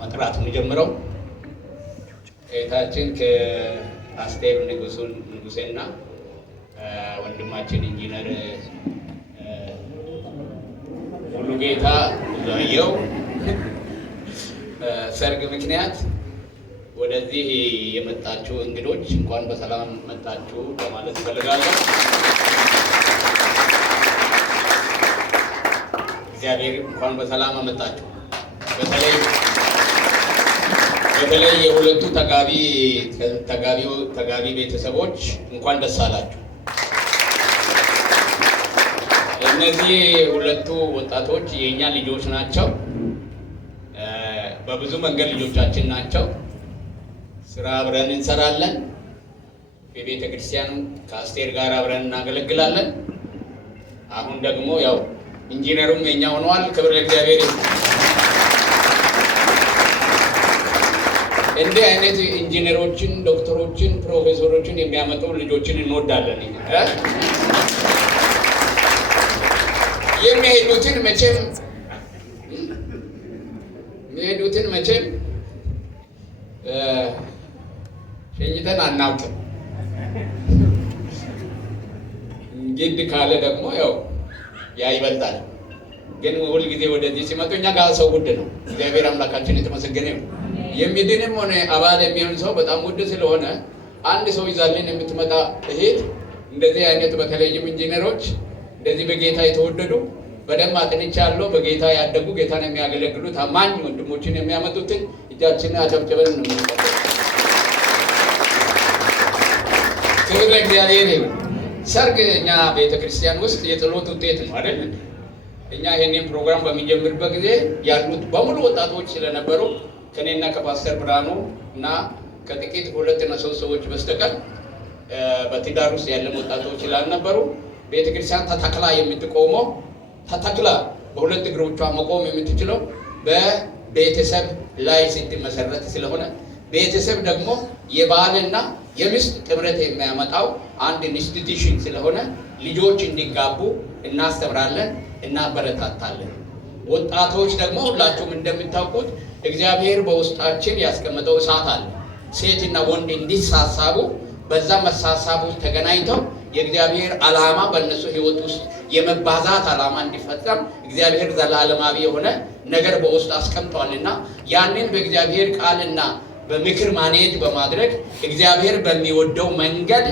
መጥራት የሚጀምረው እህታችን ከአስቴር ንጉሴና ወንድማችን ኢንጂነር ሙሉጌታ ዛየው ሰርግ ምክንያት ወደዚህ የመጣችሁ እንግዶች እንኳን በሰላም መጣችሁ ለማለት ፈልጋለሁ። እግዚአብሔር እንኳን በሰላም አመጣችሁ። በተለይ የሁለቱ ተጋቢ ቤተሰቦች እንኳን ደስ አላችሁ። እነዚህ ሁለቱ ወጣቶች የኛ ልጆች ናቸው። በብዙ መንገድ ልጆቻችን ናቸው። ስራ አብረን እንሰራለን። በቤተ ክርስቲያን ከአስቴር ጋር አብረን እናገለግላለን። አሁን ደግሞ ያው ኢንጂነሩም የኛ ሆነዋል። ክብር ለእግዚአብሔር ይሁን። እንዲህ አይነት ኢንጂነሮችን፣ ዶክተሮችን፣ ፕሮፌሰሮችን የሚያመጡ ልጆችን እንወዳለን። የሚሄዱትን መቼም ሸኝተን አናውቅም። ግድ ካለ ደግሞ ያው ያ ይበልጣል። ግን ሁል ጊዜ ወደዚህ ሲመጡ እኛ ጋር ሰው ውድ ነው። እግዚአብሔር አምላካችን የተመሰገነ ነው። የሚድንም ሆነ አባል የሚሆን ሰው በጣም ውድ ስለሆነ አንድ ሰው ይዛልን የምትመጣ እህት እንደዚህ አይነት በተለይም ኢንጂነሮች እንደዚህ በጌታ የተወደዱ በደንብ አጥንቻለሁ በጌታ ያደጉ ጌታን የሚያገለግሉ ታማኝ ወንድሞችን የሚያመጡትን እጃችንን አጨብጭበን ነው የምንቀበለው። ክብር ለእግዚአብሔር ይሁን። ሰርግ እኛ ቤተክርስቲያን ውስጥ የጸሎት ውጤት ነው አይደል? እኛ ይሄንን ፕሮግራም በሚጀምርበት ጊዜ ያሉት በሙሉ ወጣቶች ስለነበሩ ከኔና ከፓስተር ብርሃኑ እና ከጥቂት 2 እና 3 ሰዎች በስተቀር በትዳር ውስጥ ያለ ወጣቶች ስላልነበሩ ቤተክርስቲያን ተተክላ የምትቆመው ተተክላ በሁለት እግሮቿ መቆም የምትችለው በቤተሰብ ላይ ስትመሰረት ስለሆነ ቤተሰብ ደግሞ የባልና የሚስት ጥምረት የሚያመጣው አንድ ኢንስቲትዩሽን ስለሆነ ልጆች እንዲጋቡ እናስተምራለን፣ እናበረታታለን። ወጣቶች ደግሞ ሁላችሁም እንደምታውቁት እግዚአብሔር በውስጣችን ያስቀመጠው እሳት አለ። ሴትና ወንድ እንዲሳሳቡ በዛ መሳሳቡ ተገናኝተው የእግዚአብሔር ዓላማ በእነሱ ህይወት ውስጥ የመባዛት ዓላማ እንዲፈጸም እግዚአብሔር ዘላለማዊ የሆነ ነገር በውስጥ አስቀምጧልና ያንን በእግዚአብሔር ቃልና በምክር ማኔጅ በማድረግ እግዚአብሔር በሚወደው መንገድ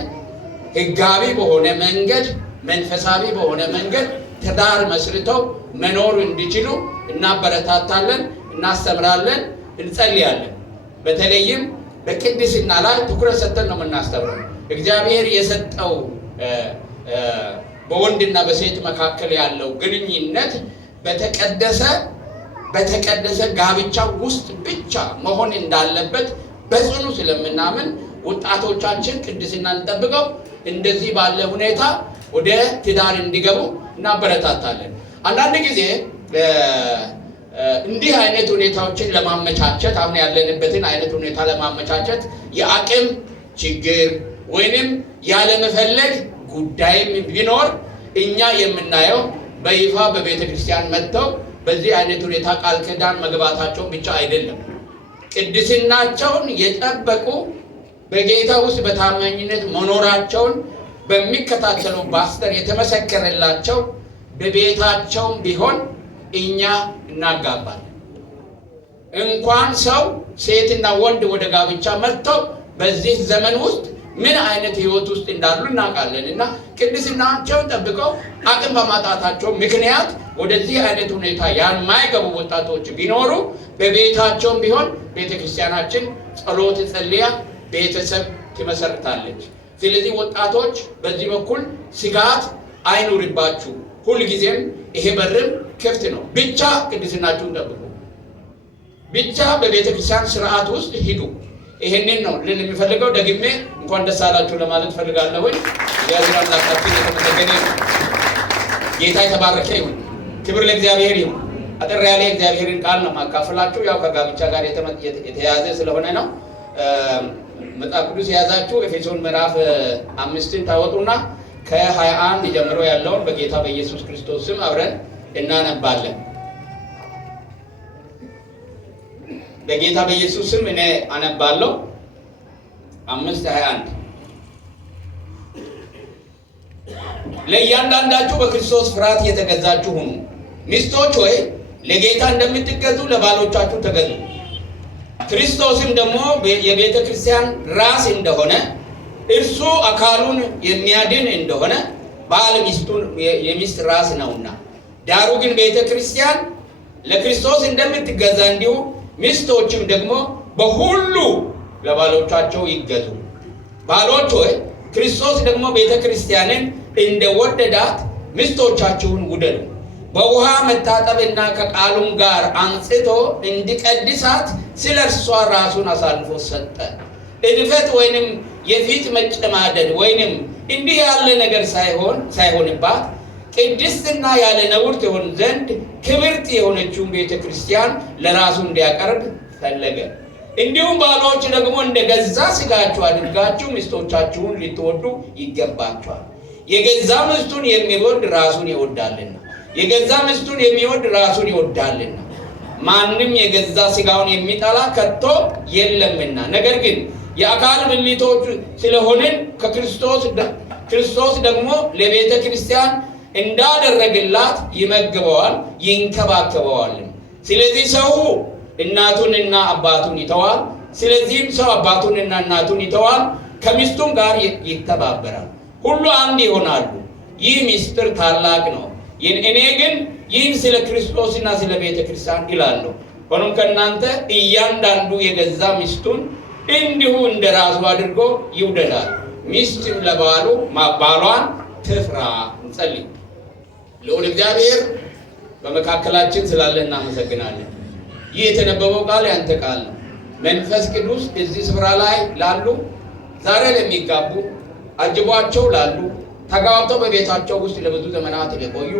ህጋዊ በሆነ መንገድ መንፈሳዊ በሆነ መንገድ ትዳር መስርተው መኖር እንዲችሉ እናበረታታለን፣ እናስተምራለን፣ እንጸልያለን። በተለይም በቅድስና ላይ ትኩረት ሰጥተን ነው የምናስተምረው። እግዚአብሔር የሰጠው በወንድና በሴት መካከል ያለው ግንኙነት በተቀደሰ ጋብቻ ውስጥ ብቻ መሆን እንዳለበት በጽኑ ስለምናምን ወጣቶቻችን ቅድስናን ጠብቀው እንደዚህ ባለ ሁኔታ ወደ ትዳር እንዲገቡ እናበረታታለን። አንዳንድ ጊዜ እንዲህ አይነት ሁኔታዎችን ለማመቻቸት አሁን ያለንበትን አይነት ሁኔታ ለማመቻቸት የአቅም ችግር ወይንም ያለመፈለግ ጉዳይም ቢኖር እኛ የምናየው በይፋ በቤተ ክርስቲያን መጥተው በዚህ አይነት ሁኔታ ቃል ኪዳን መግባታቸውን ብቻ አይደለም። ቅድስናቸውን የጠበቁ በጌታ ውስጥ በታማኝነት መኖራቸውን በሚከታተሉ ፓስተር የተመሰከረላቸው በቤታቸውም ቢሆን እኛ እናጋባለን። እንኳን ሰው ሴትና ወንድ ወደ ጋብቻ መጥተው በዚህ ዘመን ውስጥ ምን አይነት ህይወት ውስጥ እንዳሉ እናውቃለን። እና ቅድስናቸውን ጠብቀው አቅም በማጣታቸው ምክንያት ወደዚህ አይነት ሁኔታ የማይገቡ ወጣቶች ቢኖሩ በቤታቸውም ቢሆን ቤተክርስቲያናችን ጸሎት ጸልያ ቤተሰብ ትመሰርታለች። ስለዚህ ወጣቶች በዚህ በኩል ስጋት አይኑርባችሁ። ሁልጊዜም ይሄ በርም ክፍት ነው። ብቻ ቅድስናችሁን ጠብቁ። ብቻ በቤተክርስቲያን ስርዓት ውስጥ ሂዱ። ይሄንን ነው ልን የሚፈልገው። ደግሜ እንኳን ደስ አላችሁ ለማለት ፈልጋለሁ። እግዚአብሔር አምላካችን የተመሰገነ ይሁን። ጌታ የተባረከ ይሁን። ክብር ለእግዚአብሔር ይሁን። አጠር ያለ እግዚአብሔርን ቃል ነው ማካፈላችሁ። ያው ከጋብቻ ጋር የተያያዘ ስለሆነ ነው። መጽሐፍ ቅዱስ የያዛችሁ ኤፌሶን ምዕራፍ 5ን ታወጡና ከ21 ጀምሮ ያለውን በጌታ በኢየሱስ ክርስቶስ ስም አብረን እናነባለን። በጌታ በኢየሱስ ስም እኔ አነባለሁ። 5:21 ለእያንዳንዳችሁ በክርስቶስ ፍርሃት የተገዛችሁ ሁኑ። ሚስቶች ሆይ ለጌታ እንደምትገዙ ለባሎቻችሁ ተገዙ። ክርስቶስም ደግሞ የቤተ ክርስቲያን ራስ እንደሆነ እርሱ አካሉን የሚያድን እንደሆነ ባል ሚስቱን የሚስት ራስ ነውና፣ ዳሩ ግን ቤተ ክርስቲያን ለክርስቶስ እንደምትገዛ እንዲሁ ሚስቶችም ደግሞ በሁሉ ለባሎቻቸው ይገዙ። ባሎች ሆይ ክርስቶስ ደግሞ ቤተ ክርስቲያንን እንደወደዳት ሚስቶቻችሁን ውደዱ። በውሃ መታጠብና ከቃሉም ጋር አንጽቶ እንዲቀድሳት ስለ እርሷ ራሱን አሳልፎ ሰጠ። እድፈት ወይንም የፊት መጨማደድ ወይንም እንዲህ ያለ ነገር ሳይሆንባት ቅድስትና ያለ ነውር ትሆን ዘንድ ክብርት የሆነችውን ቤተ ክርስቲያን ለራሱ እንዲያቀርብ ፈለገ። እንዲሁም ባሎች ደግሞ እንደ ገዛ ሥጋችሁ አድርጋችሁ ሚስቶቻችሁን ልትወዱ ይገባችኋል። የገዛ ሚስቱን የሚወድ ራሱን ይወዳልና የገዛ ሚስቱን የሚወድ ራሱን ይወዳልና ማንም የገዛ ሥጋውን የሚጠላ ከቶ የለምና። ነገር ግን የአካል ብልቶች ስለሆንን ክርስቶስ ደግሞ ለቤተ ክርስቲያን እንዳደረገላት ይመግበዋል ይንከባከበዋል። ስለዚህ ሰው እናቱንና አባቱን ይተዋል። ስለዚህም ሰው አባቱንና እናቱን ይተዋል፣ ከሚስቱም ጋር ይተባበራል፣ ሁሉ አንድ ይሆናሉ። ይህ ምስጢር ታላቅ ነው። እኔ ግን ይህን ስለ ክርስቶስና ስለ ቤተ ክርስቲያን እላለሁ። ሆኖም ከእናንተ እያንዳንዱ የገዛ ሚስቱን እንዲሁ እንደ ራሱ አድርጎ ይውደዳል፣ ሚስትም ለባሉ ባሏን ትፍራ። እንጸልይ። ልዑል እግዚአብሔር በመካከላችን ስላለ እናመሰግናለን። ይህ የተነበበው ቃል ያንተ ቃል ነው። መንፈስ ቅዱስ እዚህ ስፍራ ላይ ላሉ፣ ዛሬ ለሚጋቡ፣ አጅቧቸው ላሉ፣ ተጋብተው በቤታቸው ውስጥ ለብዙ ዘመናት ለቆዩ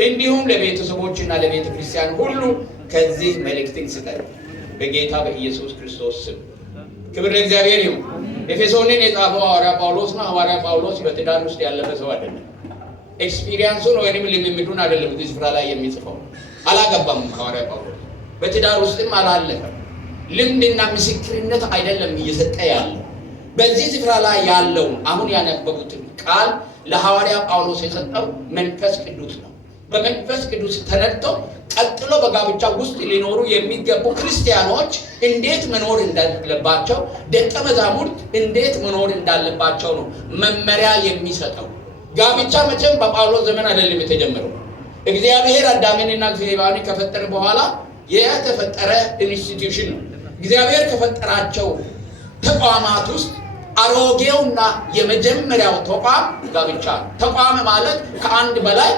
እንዲሁም ለቤተሰቦችና ለቤተ ክርስቲያን ሁሉ ከዚህ መልእክትን ስጠን በጌታ በኢየሱስ ክርስቶስ ስም። ክብር ለእግዚአብሔር ይሁን። ኤፌሶንን የጻፈው ሐዋርያ ጳውሎስ ነው። ሐዋርያ ጳውሎስ በትዳር ውስጥ ያለፈ ሰው አይደለም። ኤክስፒሪየንሱን ወይንም ልምምዱን አይደለም እዚህ ስፍራ ላይ የሚጽፈው። አላገባም ሐዋርያ ጳውሎስ፣ በትዳር ውስጥም አላለፈም። ልምድና ምስክርነት አይደለም እየሰጠ ያለው። በዚህ ስፍራ ላይ ያለውን አሁን ያነበቡትን ቃል ለሐዋርያ ጳውሎስ የሰጠው መንፈስ ቅዱስ ነው። በመንፈስ ቅዱስ ተነድተው ቀጥሎ በጋብቻ ውስጥ ሊኖሩ የሚገቡ ክርስቲያኖች እንዴት መኖር እንዳለባቸው፣ ደቀ መዛሙርት እንዴት መኖር እንዳለባቸው ነው መመሪያ የሚሰጠው። ጋብቻ መቼም በጳውሎስ ዘመን አይደለም የተጀመረው። እግዚአብሔር አዳምንና ሔዋንን ከፈጠረ በኋላ የተፈጠረ ኢንስቲትዩሽን ነው። እግዚአብሔር ከፈጠራቸው ተቋማት ውስጥ አሮጌውና የመጀመሪያው ተቋም ጋብቻ ነው። ተቋም ማለት ከአንድ በላይ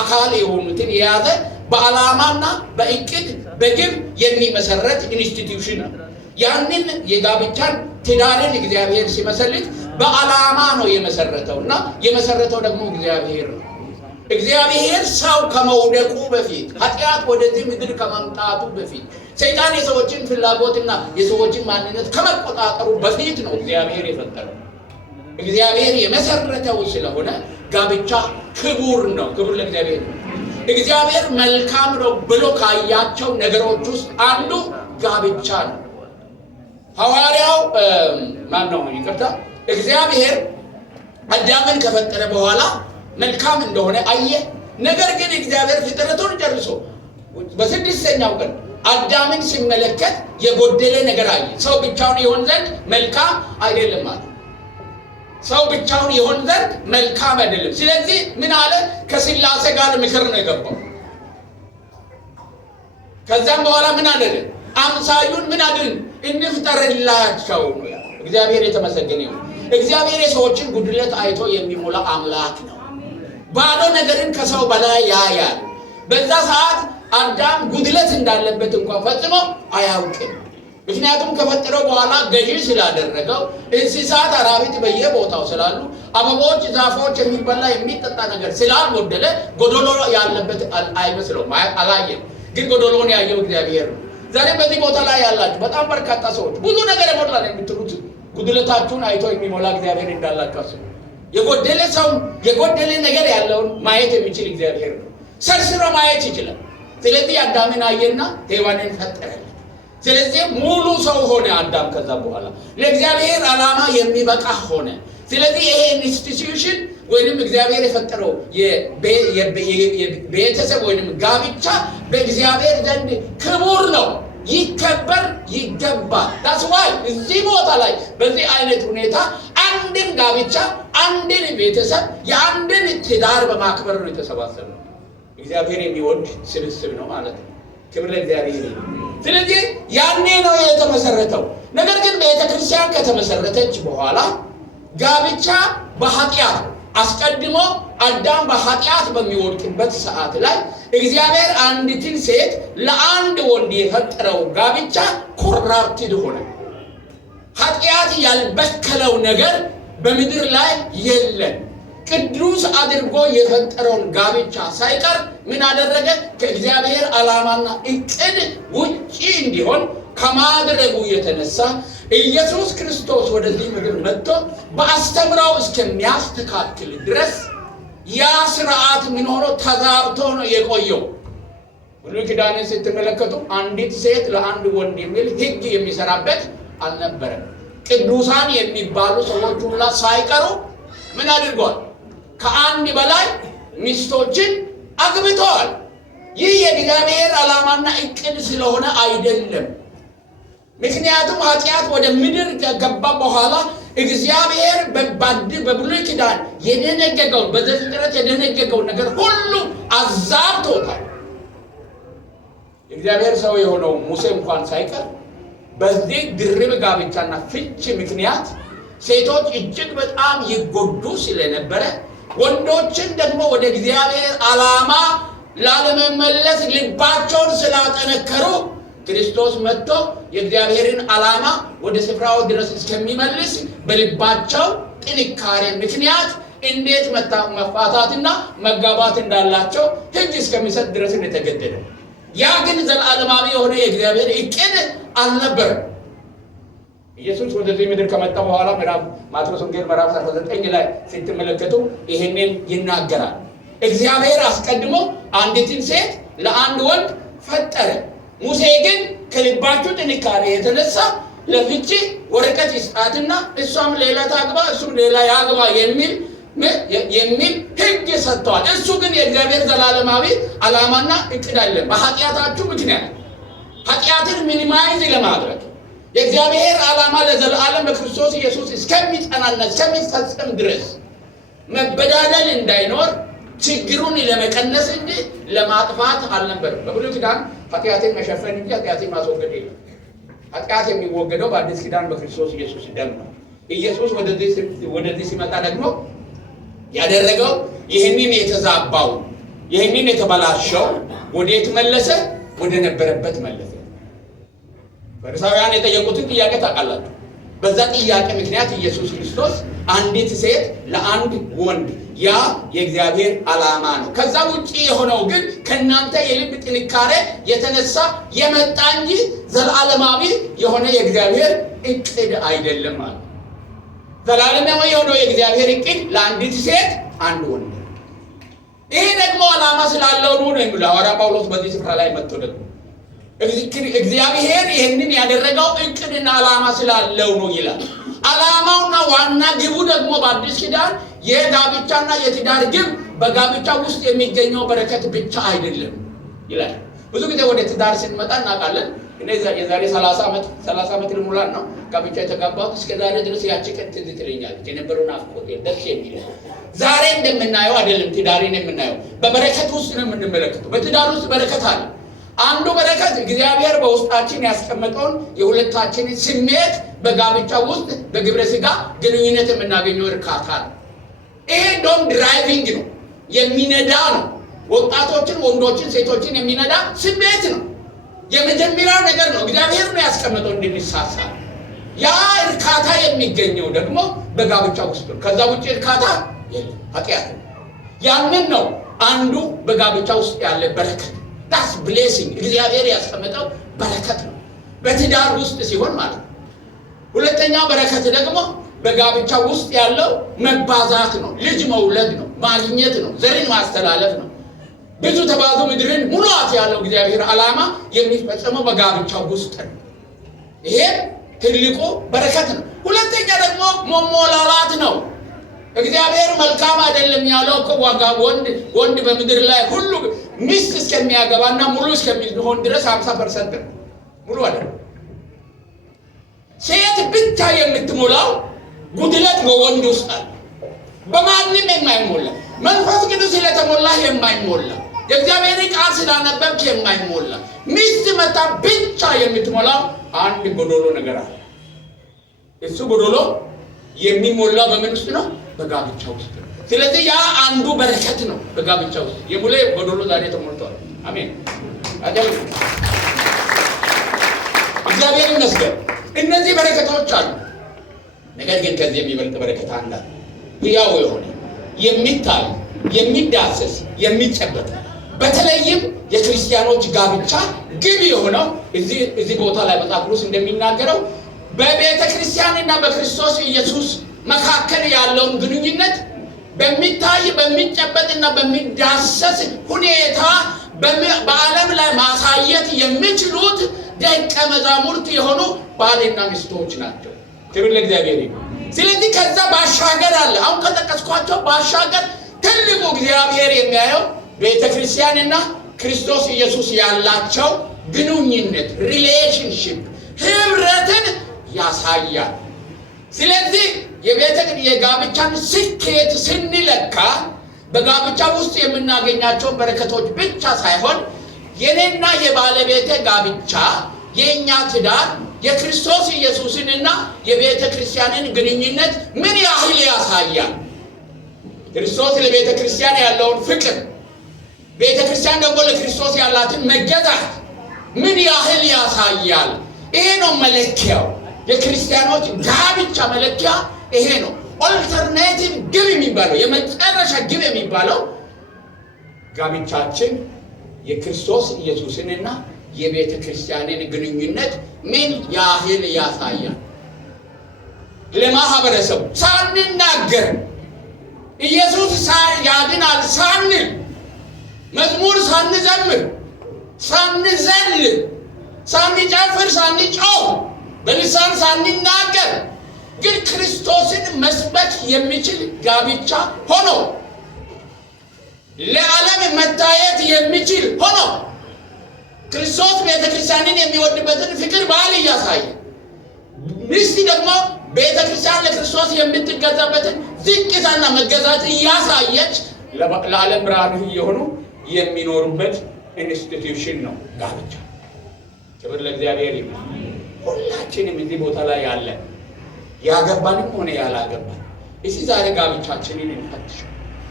አካል የሆኑትን የያዘ በዓላማና በእቅድ በግብ የሚመሰረት ኢንስቲትዩሽን ነው። ያንን የጋብቻን ትዳርን እግዚአብሔር ሲመሰርት በዓላማ ነው የመሰረተውና የመሰረተው ደግሞ እግዚአብሔር ነው። እግዚአብሔር ሰው ከመውደቁ በፊት ኃጢአት ወደዚህ ምድር ከመምጣቱ በፊት ሰይጣን የሰዎችን ፍላጎትና የሰዎችን ማንነት ከመቆጣጠሩ በፊት ነው እግዚአብሔር የፈጠረው። እግዚአብሔር የመሰረተው ስለሆነ ጋብቻ ክቡር ነው። ክቡር ለእግዚአብሔር ነው። እግዚአብሔር መልካም ነው ብሎ ካያቸው ነገሮች ውስጥ አንዱ ጋብቻ ነው። ሐዋርያው እግዚአብሔር አዳምን ከፈጠረ በኋላ መልካም እንደሆነ አየ። ነገር ግን እግዚአብሔር ፍጥረቱን ጨርሶ በስድስተኛው ቀን አዳምን ሲመለከት የጎደለ ነገር አየ። ሰው ብቻውን ይሆን ዘንድ መልካም አይደለም ማለት ሰው ብቻውን ይሆን ዘንድ መልካም አይደለም። ስለዚህ ምን አለ? ከሥላሴ ጋር ምክር ነው የገባው። ከዛም በኋላ ምን አደረገ? አምሳዩን ምን አድርግ እንፍጠርላቸው ነው ያለው። እግዚአብሔር የተመሰገነ ይሁን። እግዚአብሔር የሰዎችን ጉድለት አይቶ የሚሞላ አምላክ ነው። ባዶ ነገርን ከሰው በላይ ያያል። በዛ ሰዓት አዳም ጉድለት እንዳለበት እንኳን ፈጽሞ አያውቅም። ምክንያቱም ከፈጠረው በኋላ ገዢ ስላደረገው፣ እንስሳት አራዊት በየቦታው ስላሉ፣ አበቦች፣ ዛፎች፣ የሚበላ የሚጠጣ ነገር ስላልጎደለ ጎዶሎ ያለበት አይመስለውም፣ አላየም። ግን ጎዶሎን ያየው እግዚአብሔር ነው። ዛሬ በዚህ ቦታ ላይ ያላችሁ በጣም በርካታ ሰዎች ብዙ ነገር የሞላ ነው የምትሉት ጉድለታችሁን አይቶ የሚሞላ እግዚአብሔር እንዳላችሁ አስቡ። የጎደለ ሰው የጎደለ ነገር ያለውን ማየት የሚችል እግዚአብሔር ነው። ሰርስሮ ማየት ይችላል። ስለዚህ አዳምን አየና ሔዋንን ፈጠረለት። ስለዚህ ሙሉ ሰው ሆነ አዳም። ከዛ በኋላ ለእግዚአብሔር ዓላማ የሚበቃ ሆነ። ስለዚህ ይሄ ኢንስቲትዩሽን ወይንም እግዚአብሔር የፈጠረው የቤተሰብ ወይንም ጋብቻ በእግዚአብሔር ዘንድ ክቡር ነው፣ ይከበር ይገባል። that's why እዚህ ቦታ ላይ በዚህ አይነት ሁኔታ አንድን ጋብቻ አንድን ቤተሰብ የአንድን ትዳር በማክበር ነው የተሰባሰበው። እግዚአብሔር የሚወድ ስብስብ ነው ማለት ነው። ክብር ለእግዚአብሔር። ስለዚህ ያኔ ነው የተመሰረተው። ነገር ግን ቤተክርስቲያን ከተመሰረተች በኋላ ጋብቻ በኃጢአት አስቀድሞ አዳም በኃጢአት በሚወድቅበት ሰዓት ላይ እግዚአብሔር አንዲትን ሴት ለአንድ ወንድ የፈጠረው ጋብቻ ኮራፕትድ ሆነ። ኃጢአት ያልበከለው ነገር በምድር ላይ የለም። ቅዱስ አድርጎ የፈጠረውን ጋብቻ ሳይቀር ምን አደረገ? ከእግዚአብሔር ዓላማና እቅድ ውጪ እንዲሆን ከማድረጉ የተነሳ ኢየሱስ ክርስቶስ ወደዚህ ምድር መጥቶ በአስተምራው እስከሚያስተካክል ድረስ ያ ስርዓት ምን ሆኖ ተዛብቶ ነው የቆየው። ብሉይ ኪዳንን ስትመለከቱ አንዲት ሴት ለአንድ ወንድ የሚል ሕግ የሚሰራበት አልነበረም። ቅዱሳን የሚባሉ ሰዎች ሁላ ሳይቀሩ ምን አድርገዋል? ከአንድ በላይ ሚስቶችን አግብተዋል። ይህ የእግዚአብሔር ዓላማና እቅድ ስለሆነ አይደለም። ምክንያቱም ኃጢአት ወደ ምድር ከገባ በኋላ እግዚአብሔር በብሉይ ኪዳን የደነገገው በዘፍጥረት የደነገገው ነገር ሁሉ አዛብቶታል። እግዚአብሔር ሰው የሆነው ሙሴ እንኳን ሳይቀር በዚህ ድርብ ጋብቻና ፍች ምክንያት ሴቶች እጅግ በጣም ይጎዱ ስለነበረ ወንዶችን ደግሞ ወደ እግዚአብሔር ዓላማ ላለመመለስ ልባቸውን ስላጠነከሩ ክርስቶስ መጥቶ የእግዚአብሔርን ዓላማ ወደ ስፍራው ድረስ እስከሚመልስ በልባቸው ጥንካሬ ምክንያት እንዴት መፋታትና መጋባት እንዳላቸው ሕግ እስከሚሰጥ ድረስ እንደተገደደ። ያ ግን ዘላለማዊ የሆነ የእግዚአብሔር እቅድ አልነበረም። ኢየሱስ ወደዚህ ምድር ከመጣ በኋላ ማቴዎስ ወንጌል ምዕራፍ 19 ላይ ስትመለከቱ ይህንን ይናገራል። እግዚአብሔር አስቀድሞ አንዲትን ሴት ለአንድ ወንድ ፈጠረ። ሙሴ ግን ከልባችሁ ጥንካሬ የተነሳ ለፍቺ ወረቀት ይስጣትና እሷም ሌላ ታግባ እሱም ሌላ ያግባ የሚል ሕግ ሰጥተዋል። እሱ ግን የእግዚአብሔር ዘላለማዊ ዓላማና እቅድ አለ። በኃጢአታችሁ ምክንያት ኃጢአትን ሚኒማይዝ ለማድረግ የእግዚአብሔር ዓላማ ለዘላለም በክርስቶስ ኢየሱስ እስከሚጸናና እስከሚፈጸም ድረስ መበዳደል እንዳይኖር ችግሩን ለመቀነስ እንጂ ለማጥፋት አልነበረም። በብሉይ ኪዳን ኃጢአትን መሸፈን እንጂ ኃጢአትን ማስወገድ የለም። ኃጢአት የሚወገደው በአዲስ ኪዳን በክርስቶስ ኢየሱስ ደም ነው። ኢየሱስ ወደዚህ ሲመጣ ደግሞ ያደረገው ይህንን የተዛባው ይህንን የተበላሸው ወዴት መለሰ? ወደ ነበረበት መለሰ። ፈሪሳውያን የጠየቁትን ጥያቄ ታውቃላችሁ። በዛ ጥያቄ ምክንያት ኢየሱስ ክርስቶስ አንዲት ሴት ለአንድ ወንድ፣ ያ የእግዚአብሔር ዓላማ ነው። ከዛ ውጪ የሆነው ግን ከእናንተ የልብ ጥንካሬ የተነሳ የመጣ እንጂ ዘላለማዊ የሆነ የእግዚአብሔር እቅድ አይደለም ማለት። ዘላለማዊ የሆነው የእግዚአብሔር እቅድ ለአንዲት ሴት አንድ ወንድ። ይሄ ደግሞ ዓላማ ስላለው ነው የሚለው ሐዋርያ ጳውሎስ በዚህ ስፍራ ላይ መጥቶ ደግሞ እግዚአብሔር ይህንን ያደረገው እቅድና ዓላማ ስላለው ነው ይላል። ዓላማውና ዋና ግቡ ደግሞ በአዲስ ኪዳን የጋብቻና የትዳር ግብ በጋብቻ ውስጥ የሚገኘው በረከት ብቻ አይደለም ይላል። ብዙ ጊዜ ወደ ትዳር ስንመጣ እናውቃለን። እኔ የዛሬ 30 ዓመት ልሙላን ነው ጋብቻ የተጋባሁት። እስከ ዛሬ ድረስ ያቺ ቀን ትዝ ትለኛለች። የነበረው ናፍቆት ደስ የሚል ዛሬ እንደምናየው አይደለም። ትዳርን የምናየው በበረከት ውስጥ ነው የምንመለከተው። በትዳር ውስጥ በረከት አለ። አንዱ በረከት እግዚአብሔር በውስጣችን ያስቀመጠውን የሁለታችንን ስሜት በጋብቻ ውስጥ በግብረ ሥጋ ግንኙነት የምናገኘው እርካታ ነው። ይሄ እንደውም ድራይቪንግ ነው፣ የሚነዳ ነው። ወጣቶችን፣ ወንዶችን፣ ሴቶችን የሚነዳ ስሜት ነው። የመጀመሪያው ነገር ነው። እግዚአብሔር ነው ያስቀመጠው እንድንሳሳ። ያ እርካታ የሚገኘው ደግሞ በጋብቻ ውስጥ ነው። ከዛ ውጭ እርካታ የለም፣ ኃጢአት ነው። ያንን ነው አንዱ በጋብቻ ውስጥ ያለ በረከት። ዳስ ብሌሲንግ እግዚአብሔር ያስቀመጠው በረከት ነው በትዳር ውስጥ ሲሆን ማለት ነው። ሁለተኛው በረከት ደግሞ በጋብቻ ውስጥ ያለው መባዛት ነው፣ ልጅ መውለድ ነው፣ ማግኘት ነው፣ ዘርን ማስተላለፍ ነው። ብዙ ተባዙ ምድርን ሙሏት ያለው እግዚአብሔር ዓላማ የሚፈጸመው በጋብቻው ውስጥ ነው። ይሄ ትልቁ በረከት ነው። ሁለተኛ ደግሞ መሞላላት ነው። እግዚአብሔር መልካም አይደለም ያለው እኮ ወንድ በምድር ላይ ሁሉ ሚስት እስከሚያገባና ሙሉ እስከሚሆን ድረስ 50% ነው። ሙሉ አይደለም። ሴት ብቻ የምትሞላው ጉድለት በወንድ ውስጥ አለ። በማንም የማይሞላ መንፈስ ቅዱስ ስለተሞላ የማይሞላ የእግዚአብሔር ቃል ስላነበብክ የማይሞላ ሚስት መታ ብቻ የምትሞላው አንድ ጎዶሎ ነገር አለ። እሱ ጎዶሎ የሚሞላ በምን ውስጥ ነው? በጋብቻ ውስጥ ነው። ስለዚህ ያ አንዱ በረከት ነው። በጋብቻ ውስጥ የሙሌ ጎዶሎ ዛሬ ተሞልቷል። አሜን። እግዚአብሔር ይመስገን። እነዚህ በረከቶች አሉ። ነገር ግን ከዚህ የሚበልጥ በረከት አለ። ሕያው የሆነ የሚታይ የሚዳሰስ የሚጨበጥ በተለይም የክርስቲያኖች ጋብቻ ግብ የሆነው እዚህ ቦታ ላይ መጽሐፍ ቅዱስ እንደሚናገረው በቤተ ክርስቲያንና በክርስቶስ ኢየሱስ መካከል ያለውን ግንኙነት በሚታይ በሚጨበጥና በሚዳሰስ ሁኔታ በዓለም ላይ ማሳየት የሚችሉት ደቀ መዛሙርት የሆኑ ባልና ሚስቶች ናቸው። ክብር ለእግዚአብሔር ይሁን። ስለዚህ ከዛ ባሻገር አለ። አሁን ከጠቀስኳቸው ባሻገር ትልቁ እግዚአብሔር የሚያየው ቤተ ክርስቲያንና ክርስቶስ ኢየሱስ ያላቸው ግንኙነት ሪሌሽንሺፕ ህብረትን ያሳያል። ስለዚህ የጋብቻን ስኬት ስንለካ በጋብቻ ውስጥ የምናገኛቸውን በረከቶች ብቻ ሳይሆን የኔና የባለቤቴ ጋብቻ የኛ ትዳር የክርስቶስ ኢየሱስንና የቤተ ክርስቲያንን ግንኙነት ምን ያህል ያሳያል። ክርስቶስ ለቤተ ክርስቲያን ያለውን ፍቅር፣ ቤተ ክርስቲያን ደግሞ ለክርስቶስ ያላትን መገዛት ምን ያህል ያሳያል። ይሄ ነው መለኪያው። የክርስቲያኖች ጋብቻ መለኪያ ይሄ ነው። ኦልተርኔቲቭ ግብ የሚባለው የመጨረሻ ግብ የሚባለው ጋብቻችን የክርስቶስ ኢየሱስንና የቤተ ክርስቲያንን ግንኙነት ምን ያህል ያሳያል። ለማህበረሰቡ ሳንናገር ኢየሱስ ያድናል ሳንል መዝሙር ሳንዘምር ሳንዘል ሳንጨፍር ሳንጮህ በልሳን ሳንናገር ግን ክርስቶስን መስበክ የሚችል ጋብቻ ሆኖ ለዓለም መታየት የሚችል ሆኖ ክርስቶስ ቤተክርስቲያንን የሚወድበትን ፍቅር ባህል እያሳየ ሚስት ደግሞ ቤተክርስቲያን ለክርስቶስ የምትገዛበትን ዝቅታና መገዛት እያሳየች ለዓለም ብርሃን የሆኑ የሚኖሩበት ኢንስቲትዩሽን ነው ጋብቻ። ክብር ለእግዚአብሔር ይሁን። ሁላችንም እዚህ ቦታ ላይ ያለን ያገባንም ሆነ ያላገባን እዚህ ዛሬ ጋብቻችንን እንፈትሽ።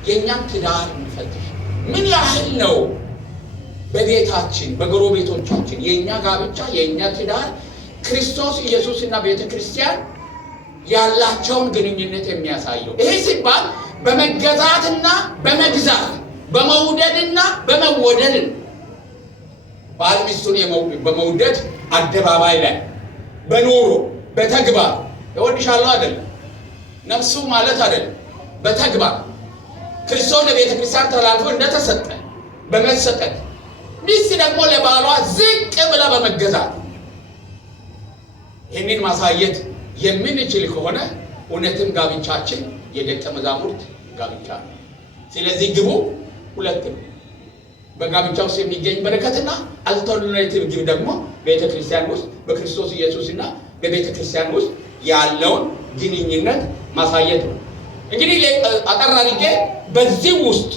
የእኛም ትዳር እንፈትሽ። ምን ያህል ነው በቤታችን በጎረቤቶቻችን የእኛ ጋብቻ የእኛ ትዳር ክርስቶስ ኢየሱስና ቤተ ክርስቲያን ያላቸውን ግንኙነት የሚያሳየው? ይሄ ሲባል በመገዛትና በመግዛት በመውደድና በመወደድ ባል ሚስቱን በመውደድ አደባባይ ላይ በኑሮ በተግባር እወድሻለሁ አይደለም፣ ነፍሱ ማለት አይደለም፣ በተግባር ክርስቶስ ለቤተ ክርስቲያን ተላልፎ እንደተሰጠ በመሰጠት ሚስት ደግሞ ለባሏ ዝቅ ብላ በመገዛት ይህንን ማሳየት የምንችል ከሆነ እውነትም ጋብቻችን የደቀ መዛሙርት ጋብቻ ነው። ስለዚህ ግቡ ሁለት ነው። በጋብቻ ውስጥ የሚገኝ በረከትና አልተርናቲቭ ግብ ደግሞ ቤተ ክርስቲያን ውስጥ በክርስቶስ ኢየሱስና በቤተ ክርስቲያን ውስጥ ያለውን ግንኙነት ማሳየት ነው። እንግዲህ አጠር አድርጌ በዚህ ውስጥ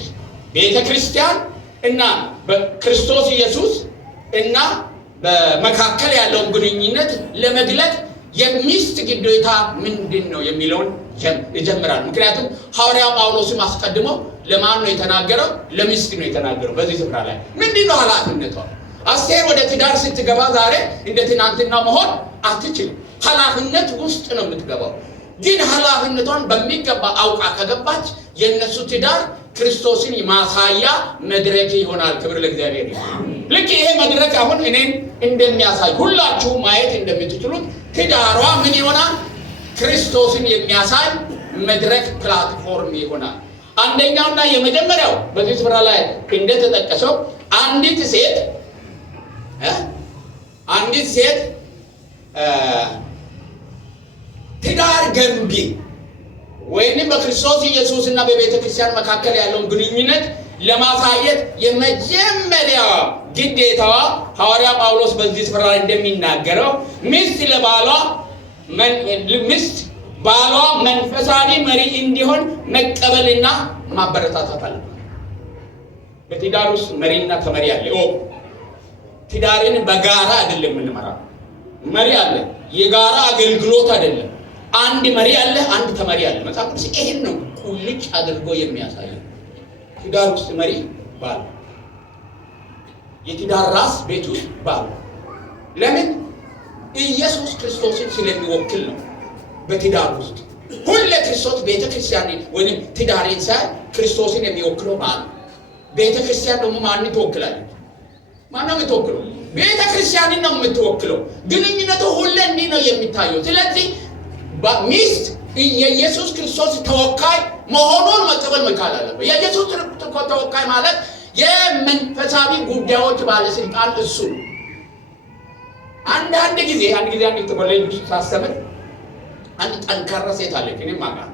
ቤተ ክርስቲያን እና በክርስቶስ ኢየሱስ እና በመካከል ያለውን ግንኙነት ለመግለጥ የሚስት ግዴታ ምንድን ነው የሚለውን ይጀምራል። ምክንያቱም ሐዋርያው ጳውሎስም አስቀድሞ ለማን ነው የተናገረው? ለሚስት ነው የተናገረው። በዚህ ስፍራ ላይ ምንድን ነው ኃላፊነቷ? አስቴር ወደ ትዳር ስትገባ ዛሬ እንደ ትናንትና መሆን አትችልም። ኃላፊነት ውስጥ ነው የምትገባው። ግን ኃላፊነቷን በሚገባ አውቃ ከገባች የነሱ ትዳር ክርስቶስን ማሳያ መድረክ ይሆናል። ክብር ለእግዚአብሔር ይሁን። ልክ ይሄ መድረክ አሁን እኔን እንደሚያሳይ ሁላችሁ ማየት እንደምትችሉት ትዳሯ ምን ይሆናል? ክርስቶስን የሚያሳይ መድረክ ፕላትፎርም ይሆናል። አንደኛውና የመጀመሪያው በዚህ ስፍራ ላይ እንደተጠቀሰው አንዲት ሴት ትዳር ገንቢ ወይንም በክርስቶስ ኢየሱስና በቤተ ክርስቲያን መካከል ያለውን ግንኙነት ለማሳየት የመጀመሪያ ግዴታዋ ሐዋርያ ጳውሎስ በዚህ ስፍራ ላይ እንደሚናገረው ሚስት ባሏ መንፈሳዊ መሪ እንዲሆን መቀበልና ማበረታታት አለባት። በትዳር ውስጥ መሪና ተመሪ አለ። ትዳርን በጋራ አይደለም የምንመራው። መሪ አለ። የጋራ አገልግሎት አይደለም። አንድ መሪ አለ፣ አንድ ተመሪ አለ። መጽሐፍ ቅዱስ ይሄን ነው ቁልጭ አድርጎ የሚያሳየው። ትዳር ውስጥ መሪ ባል፣ የትዳር ራስ ቤት ውስጥ ባል። ለምን? ኢየሱስ ክርስቶስን ስለሚወክል ነው። በትዳር ውስጥ ሁሉ ክርስቶስ ቤተ ክርስቲያን ወይም ትዳርን ሳይ ክርስቶስን የሚወክለው ባል። ቤተ ክርስቲያን ደግሞ ማንን ትወክላለች? ማነው የምትወክለው? ቤተ ክርስቲያንን ነው የምትወክለው። ግንኙነቱ ሁሉ እንዲህ ነው የሚታየው። ስለዚህ ሚስት የኢየሱስ ክርስቶስ ተወካይ መሆኑን መቀበል መቻል አለበት። የኢየሱስ ተወካይ ማለት የመንፈሳዊ ጉዳዮች ባለስልጣን እሱ ነው። አንድ ጊዜ አንድ ኮሌጅ ውስጥ ሳስተምር አንድ ጠንካራ ሴት አለች። እኔም ማቃት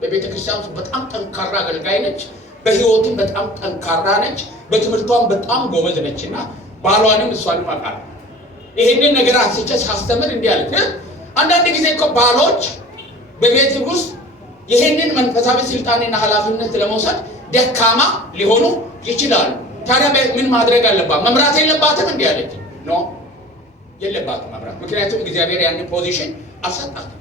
በቤተ ክርስቲያን ውስጥ በጣም ጠንካራ አገልጋይ ነች። በህይወትም በጣም ጠንካራ ነች። በትምህርቷም በጣም ጎበዝ ነችና ባሏንም እሷንም አቃት። ይሄንን ነገር አንስቼ ሳስተምር እንዲህ አለች። አንዳንድ ጊዜ እኮ ባሎች በቤት ውስጥ ይሄንን መንፈሳዊ ስልጣንና ኃላፊነት ለመውሰድ ደካማ ሊሆኑ ይችላሉ። ታዲያ ምን ማድረግ አለባት? መምራት የለባትም እንዲህ አለች። ኖ የለባትም መምራት። ምክንያቱም እግዚአብሔር ያንን ፖዚሽን አልሰጣትም።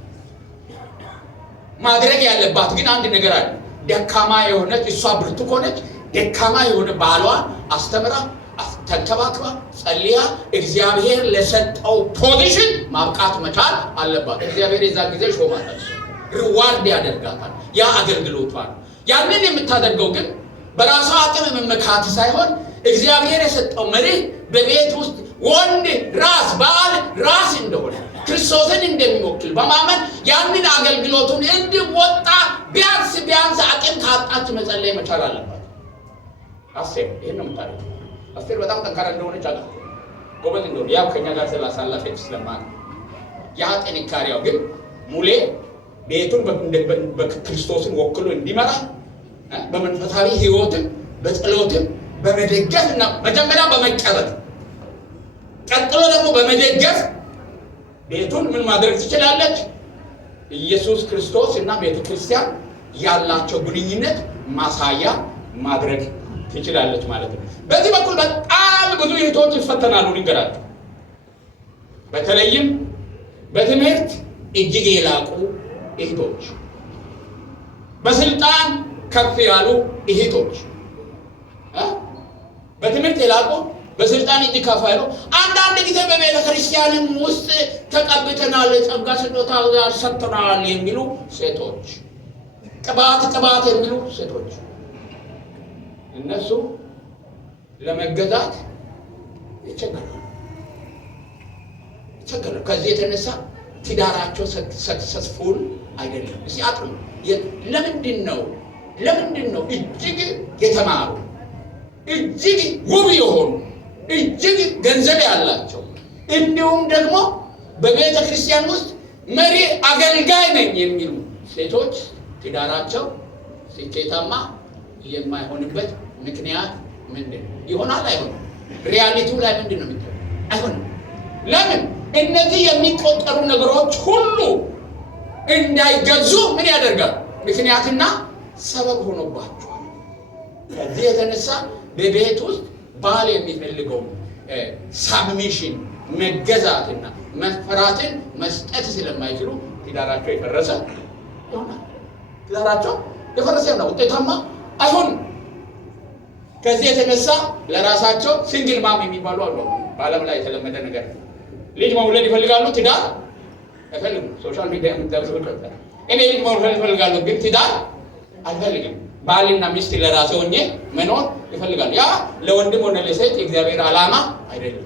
ማድረግ ያለባት ግን አንድ ነገር አለ። ደካማ የሆነች እሷ ብርቱ ከሆነች ደካማ የሆነ ባሏን አስተምራ ተንከባክባ ጸልያ እግዚአብሔር ለሰጠው ፖዚሽን ማብቃት መቻል አለባት። እግዚአብሔር የዛን ጊዜ ሾማታል፣ ሪዋርድ ያደርጋታል። ያ አገልግሎቷን ያንን የምታደርገው ግን በራሷ አቅም መመካት ሳይሆን እግዚአብሔር የሰጠው መርህ በቤት ውስጥ ወንድ ራስ ባል ራስ እንደሆነ ክርስቶስን እንደሚወክል በማመን ያንን አገልግሎቱን እንዲወጣ ቢያንስ አቅም ካጣች መጸለይ መቻል አለባት። አስቴር ይሄን ነው የምታደርገው። አስቴር በጣም ጠንካራ እንደሆነች አውቃለሁ። ጎበዝ እንደሆነ ያው ከኛ ጋር ስላሳለፈች ስለማን ያ ጥንካሬው ግን ሙሌ ቤቱን በክርስቶስን ወክሎ እንዲመራ በመንፈሳዊ ህይወትም በጸሎትም በመደገፍና መጀመሪያ በመቀበል ቀጥሎ ደግሞ በመደገፍ ቤቱን ምን ማድረግ ትችላለች? ኢየሱስ ክርስቶስ እና ቤተ ክርስቲያን ያላቸው ግንኙነት ማሳያ ማድረግ ትችላለች ማለት ነው። በዚህ በኩል በጣም ብዙ እህቶች ይፈተናሉ። ልንገራችሁ፣ በተለይም በትምህርት እጅግ የላቁ እህቶች፣ በስልጣን ከፍ ያሉ እህቶች፣ በትምህርት የላቁ በስልጣን እጅግ ከፍ ያሉ፣ አንዳንድ ጊዜ በቤተ ክርስቲያንም ውስጥ ተቀብተናል፣ ጸጋ ስጦታ ሰጥተናል የሚሉ ሴቶች፣ ቅባት የሚሉ ሴቶች፣ እነሱ ለመገዛት ይቸገራሉ። ከዚህ የተነሳ ትዳራቸው ሰክሰስፉል አይደለም። እስኪ አጥሩ። ለምንድን ነው እጅግ የተማሩ እጅግ ውብ የሆኑ እጅግ ገንዘብ ያላቸው እንዲሁም ደግሞ በቤተ ክርስቲያን ውስጥ መሪ አገልጋይ ነኝ የሚሉ ሴቶች ትዳራቸው ስኬታማ የማይሆንበት ምክንያት ምንድን ነው? ይሆናል አይሆንም? ሪያሊቲው ላይ ምንድን ነው የሚታየው? አይሆንም። ለምን? እነዚህ የሚቆጠሩ ነገሮች ሁሉ እንዳይገዙ ምን ያደርጋል? ምክንያትና ሰበብ ሆኖባቸዋል። ከዚህ የተነሳ በቤት ውስጥ ባል የሚፈልገው ሳብሚሽን መገዛትና መፈራትን መስጠት ስለማይችሉ ትዳራቸው የፈረሰ ይሆናል። ትዳራቸው የፈረሰ ነው፣ ውጤታማ አይሆንም። ከዚህ የተነሳ ለራሳቸው ሲንግል ማም የሚባሉ አሉ። በዓለም ላይ የተለመደ ነገር ነው። ልጅ መውለድ ይፈልጋሉ፣ ትዳር አይፈልጉም። ሶሻል ሚዲያ የምታዩት እኔ ልጅ መውለድ ይፈልጋሉ፣ ግን ትዳር አልፈልግም። ባልና ሚስት ለራሴ ሆኜ መኖር ይፈልጋሉ። ያ ለወንድም ሆነ ለሴት የእግዚአብሔር ዓላማ አይደለም።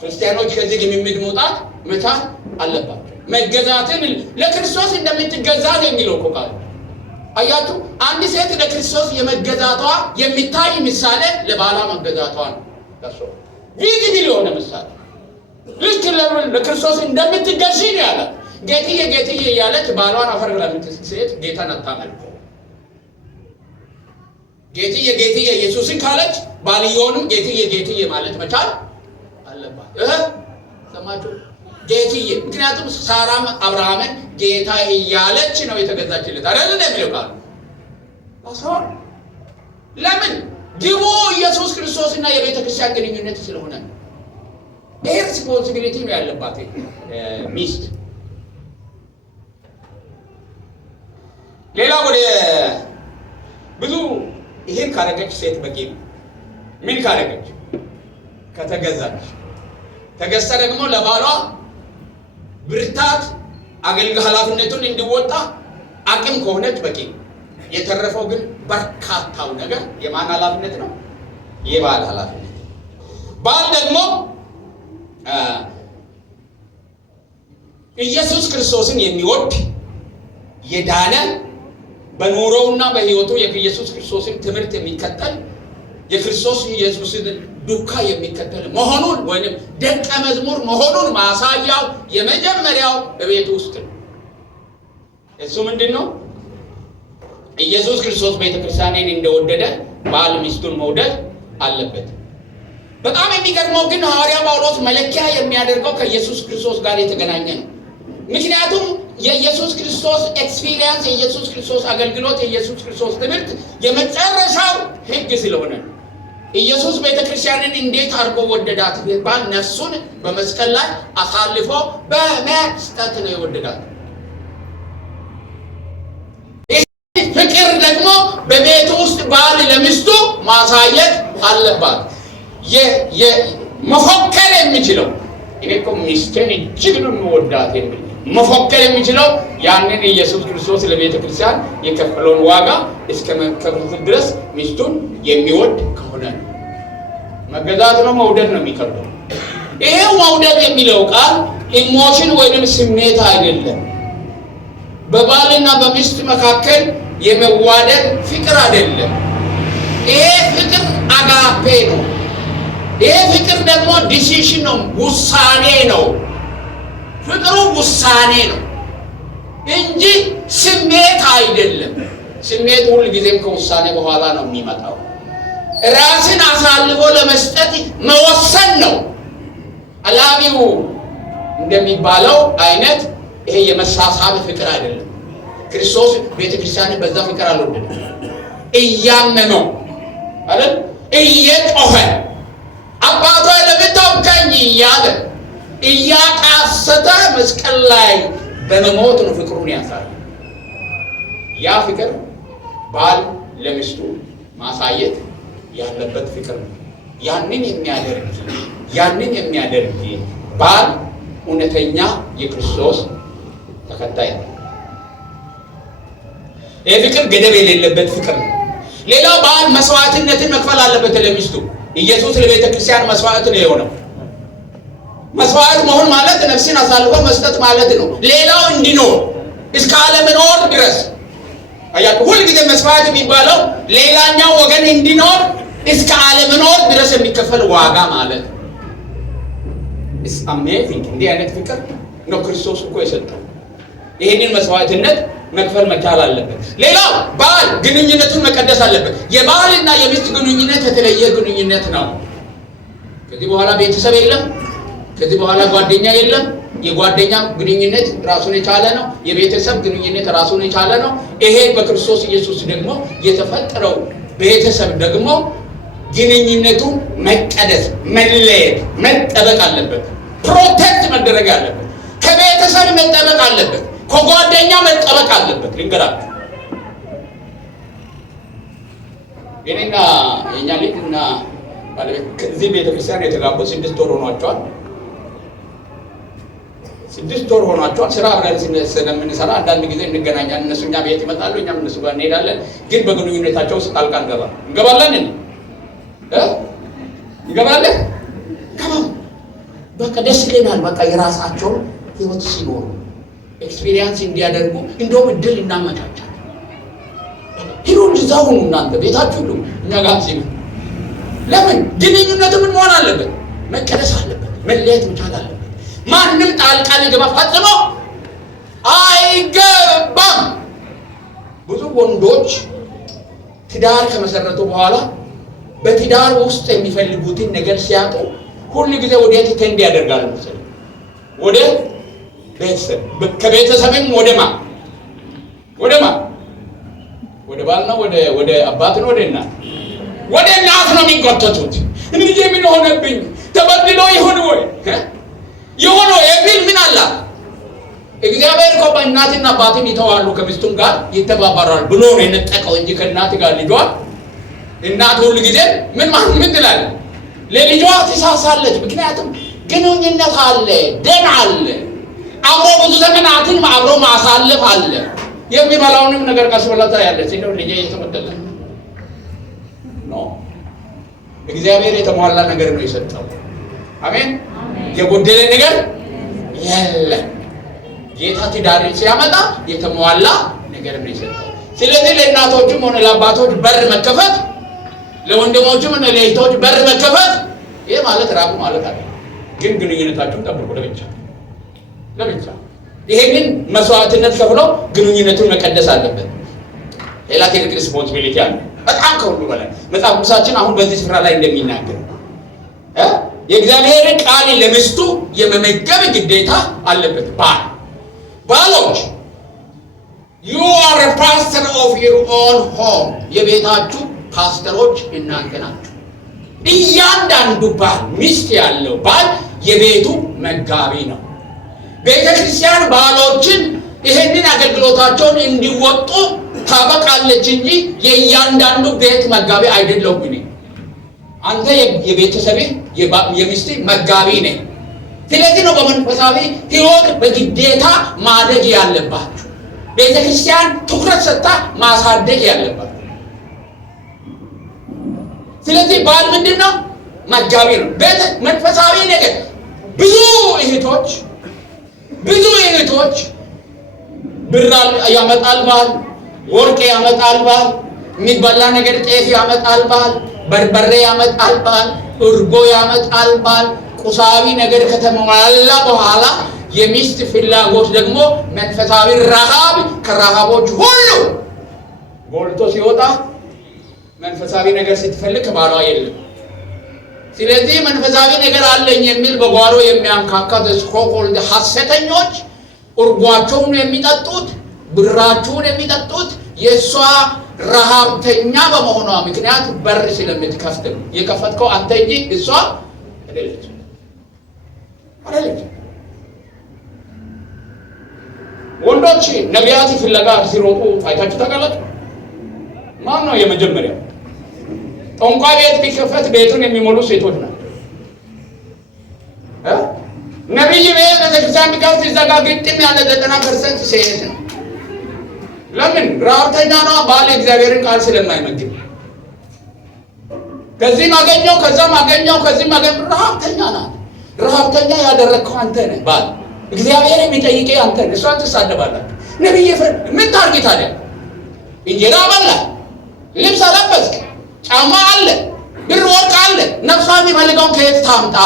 ክርስቲያኖች ከዚህ ልምምድ መውጣት መቻል አለባቸው። መገዛትን ለክርስቶስ እንደምትገዛ ነው የሚለው እኮ ቃል። አያችሁ አንድ ሴት ለክርስቶስ የመገዛቷ የሚታይ ምሳሌ ለባሏ መገዛቷ ነው። ታሶ ቪዚብል የሆነ ምሳሌ ልክ ለክርስቶስ እንደምትገዢ ነው ያለ። ጌትዬ ጌትዬ እያለች ባሏን አፈር ለምትስል ሴት ጌታን አታመልከው። ጌትዬ ጌትዬ ኢየሱስን ካለች ባልየውንም ጌትዬ ጌትዬ ማለት መቻል አለባት። ሰማችሁ? ጌትዬ። ምክንያቱም ሳራም አብርሃምን ጌታ እያለች ነው የተገዛችለት አይደል እንደሚለው ቃል አሰው። ለምን ግቡ ኢየሱስ ክርስቶስና የቤተ ክርስቲያን ግንኙነት ስለሆነ ይሄ ሪስፖንሲቢሊቲ ነው ያለባት ሚስት። ሌላ ወደ ብዙ ይሄን ካረገች ሴት በቂ ምን ካረገች ከተገዛች ተገዝታ ደግሞ ለባሏ ብርታት አገልግሎት ኃላፊነቱን እንዲወጣ አቅም ከሆነች በቂ። የተረፈው ግን በርካታው ነገር የማን ኃላፊነት ነው? የባል ኃላፊነት። ባል ደግሞ ኢየሱስ ክርስቶስን የሚወድ የዳነ በኑሮውና በሕይወቱ የኢየሱስ ክርስቶስን ትምህርት የሚከተል የክርስቶስ ኢየሱስን ዱካ የሚከተል መሆኑን ወይንም ደቀ መዝሙር መሆኑን ማሳያው የመጀመሪያው በቤት ውስጥ ነው። እሱ ምንድነው? ኢየሱስ ክርስቶስ ቤተክርስቲያንን እንደወደደ ባል ሚስቱን መውደድ አለበት። በጣም የሚገርመው ግን ሐዋርያ ጳውሎስ መለኪያ የሚያደርገው ከኢየሱስ ክርስቶስ ጋር የተገናኘ ነው። ምክንያቱም የኢየሱስ ክርስቶስ ኤክስፒሪየንስ፣ የኢየሱስ ክርስቶስ አገልግሎት፣ የኢየሱስ ክርስቶስ ትምህርት የመጨረሻው ሕግ ስለሆነ ኢየሱስ ቤተክርስቲያንን እንዴት አድርጎ ወደዳት ቢባል ነፍሱን በመስቀል ላይ አሳልፎ በመስጠት ነው የወደዳት። ይህ ፍቅር ደግሞ በቤት ውስጥ ባል ለሚስቱ ማሳየት አለባት። መፎከር የሚችለው እኔ እኮ ሚስቴን እጅግ ነው የምወዳት የሚል መፎከር የሚችለው ያንን ኢየሱስ ክርስቶስ ለቤተ ክርስቲያን የከፈለውን ዋጋ እስከ መከፈል ድረስ ሚስቱን የሚወድ ከሆነ መገዛት ነው። መውደድ ነው የሚከብደው። ይሄ መውደድ የሚለው ቃል ኢሞሽን ወይንም ስሜት አይደለም። በባልና በሚስት መካከል የመዋደድ ፍቅር አይደለም። ይሄ ፍቅር አጋፔ ነው። ይሄ ፍቅር ደግሞ ዲሲሽን ነው፣ ውሳኔ ነው። ፍቅሩ ውሳኔ ነው እንጂ ስሜት አይደለም። ስሜት ሁል ጊዜም ከውሳኔ በኋላ ነው የሚመጣው። ራስን አሳልፎ ለመስጠት መወሰን ነው። አላቢው እንደሚባለው አይነት ይሄ የመሳሳብ ፍቅር አይደለም። ክርስቶስ ቤተክርስቲያንን በዛ ፍቅር አልወደደም። እያመመው አይደል? እየጮኸ አባቷ ለምታውቀኝ እያለ እያቃሰተ መስቀል ላይ በመሞት ነው ፍቅሩን ያሳየ። ያ ፍቅር ባል ለሚስቱ ማሳየት ያለበት ፍቅር ነው። ያንን የሚያደርግ ባል እውነተኛ የክርስቶስ ተከታይ ነው። ይህ ፍቅር ገደብ የሌለበት ፍቅር ነው። ሌላው ባል መስዋዕትነትን መክፈል አለበት ለሚስቱ። ኢየሱስ ለቤተ ክርስቲያን መስዋዕት ነው የሆነው። መስዋዕት መሆን ማለት ነፍስን አሳልፎ መስጠት ማለት ነው። ሌላው እንዲኖር እስከ ዓለመኖር ድረስ አያችሁ። ሁልጊዜ መስዋዕት የሚባለው ሌላኛው ወገን እንዲኖር እስከ ዓለመኖር ድረስ የሚከፈል ዋጋ ማለት ነው። ኢትስ አሜዚንግ። እንዲህ አይነት ፍቅር ነው ክርስቶስ እኮ የሰጠው። ይሄንን መስዋዕትነት መክፈል መቻል አለበት። ሌላው ባል ግንኙነቱን መቀደስ አለበት። የባልና የሚስት ግንኙነት የተለየ ግንኙነት ነው። ከዚህ በኋላ ቤተሰብ የለም። ከዚህ በኋላ ጓደኛ የለም። የጓደኛ ግንኙነት ራሱን የቻለ ነው። የቤተሰብ ግንኙነት ራሱን የቻለ ነው። ይሄ በክርስቶስ ኢየሱስ ደግሞ የተፈጠረው ቤተሰብ ደግሞ ግንኙነቱ መቀደስ፣ መለየት፣ መጠበቅ አለበት። ፕሮቴክት መደረግ አለበት። ከቤተሰብ መጠበቅ አለበት። ከጓደኛ መጠበቅ አለበት። ልንገራችሁ የኔና የኛ ልጅና ባለቤት ከዚህ ቤተክርስቲያን የተጋቡት 6 ወር ሆኗቸዋል። 6 ወር ሆኗቸዋል። ስራ አብረን ስለምንሰራ አንዳንድ ጊዜ እንገናኛለን። እነሱ እኛ ቤት ይመጣሉ፣ እኛም እነሱ ጋር እንሄዳለን። ግን በግንኙነታቸው ውስጥ ጣልቃ እንገባለን። እንገባለን። በቃ ደስ ይለናል። በቃ የራሳቸውን ህይወት ሲኖሩ ኤክስፒሪየንስ እንዲያደርጉ እንደውም እድል እናመቻቻለን። እዛው ሁኑ እናንተ ቤታችሁ ሁሉ እኛ ጋር ሲሉ ለምን ግንኙነቱ ምን መሆን አለበት? መቀደስ አለበት። መለየት መቻል አለበት። ማንም ጣልቃ ሊገባ ፈጽሞ አይገባም። ብዙ ወንዶች ትዳር ከመሰረቱ በኋላ በትዳር ውስጥ የሚፈልጉትን ነገር ሲያጡ ሁሉ ጊዜ ወዴት ተንድ ያደርጋሉ መሰለኝ? ወደ ቤተሰብ፣ ከቤተሰብም ወደማ ወደ ባል ነው፣ ወደ አባት ነው፣ ወደ እናት ነው የሚቆጠቱት። እንዴ ምን ሆነብኝ? ተበድሎ ይሁን ወይ ይሁን የሚል ምን አለ? እግዚአብሔር እኮ በእናትና አባትን ይተዋሉ ከሚስቱም ጋር ይተባበራሉ ብሎ ነው የነጠቀው እንጂ ከእናት ጋር ልጇ እናት ሁሉ ጊዜ ምን ትላለች? ለልጇ ትሳሳለች። ምክንያቱም ግንኙነት አለ፣ ደም አለ፣ አብሮ ብዙ ዘመናትን አብሮ ማሳለፍ አለ። የሚበላውንም ነገር ቀስ ብላ ታያለች። እንደው ልጄ እየተመደለ ነው። እግዚአብሔር የተሟላ ነገር ነው የሰጠው። አሜን። የጎደለ ነገር የለም። ጌታ ትዳርን ሲያመጣ የተሟላ ነገር ነው የሰጠው። ስለዚህ ለእናቶችም ሆነ ለአባቶች በር መከፈት፣ ለወንድሞችም ሆነ ለእህቶች በር መከፈት፣ ይሄ ማለት ራቁ ማለት አይደለም። ግን ግንኙነታችሁን ጠብቁ ለብቻ። ይሄንን መስዋዕትነት ከፍሎ ግንኙነቱን መቀደስ አለበት። ሌላ ትልቅ ሪስፖንሲቢሊቲ አለ። በጣም ከሁሉ በላይ መጽሐፍ ቅዱሳችን አሁን በዚህ ስፍራ ላይ እንደሚናገር የእግዚአብሔር ቃል ለሚስቱ የመመገብ ግዴታ አለበት። ባሎች you are a pastor of your own home፣ የቤታችሁ ፓስተሮች እናንተ ናችሁ። እያንዳንዱ ባል ሚስት ያለው ባል የቤቱ መጋቢ ነው። ቤተክርስቲያን ባሎችን ይሄንን አገልግሎታቸውን እንዲወጡ ታበቃለች እንጂ የእያንዳንዱ ቤት መጋቢ አይደለም። አንተ የቤተሰብ የሚስት መጋቢ ነህ። ስለዚህ ነው በመንፈሳዊ ሕይወት በግዴታ ማደግ ያለባችሁ። ቤተክርስቲያን ትኩረት ሰጥታ ማሳደግ ያለባችሁ። ስለዚህ ባል ምንድነው? መጋቢ ነው። መንፈሳዊ ነገር ብዙ እህቶች ብር ያመጣል ባል፣ ወርቅ ያመጣል ባል፣ የሚበላ ነገር ጤፍ ያመጣል ባል፣ በርበሬ ያመጣል ባል፣ እርጎ ያመጣል ባል። ቁሳዊ ነገር ከተሟላ በኋላ የሚስት ፍላጎት ደግሞ መንፈሳዊ ረሃብ ከረሃቦች ሁሉ ጎልቶ ሲወጣ መንፈሳዊ ነገር ስትፈልግ ከባሏ የለም። ስለዚህ መንፈሳዊ ነገር አለኝ የሚል በጓሮ የሚያንካካ ስኮኮልድ ሐሰተኞች እርጓቸውን የሚጠጡት ብራቸውን የሚጠጡት የሷ ረሃብተኛ በመሆኗ ምክንያት በር ስለምትከፍት ነው። የከፈትከው አንተ እንጂ እሷ አይደለች። ወንዶች ነቢያት ፍለጋ ሲሮጡ አይታችሁ ታውቃላችሁ? ማን ነው የመጀመሪያው? ጠንቋይ ቤት ቢከፈት ቤቱን የሚሞሉ ሴቶች ናቸው። ነቢይ ቤት ቤተክርስቲያን ቢከፍት ይዘጋ ግጥም ያለ 90% ሴት ነው። ለምን? ረሃብተኛ ነው። ባል እግዚአብሔርን ቃል ስለማይመግብ ከዚህ ማገኘው ከዛም ማገኘው ከዚህ ማገኘው ረሃብተኛ ናት። ረሃብተኛ ያደረግከው አንተ ነህ። ባል እግዚአብሔር የሚጠይቀው አንተ ነህ። እሷን ትሳደባላችሁ። ነቢይ ምን ታርጊ ታዲያ? እንጀራ በላ፣ ልብስ አለበስክ፣ ጫማ አለ፣ ብር ወርቅ አለ። ነፍሷን የሚፈልገውን ከየት ታምጣ?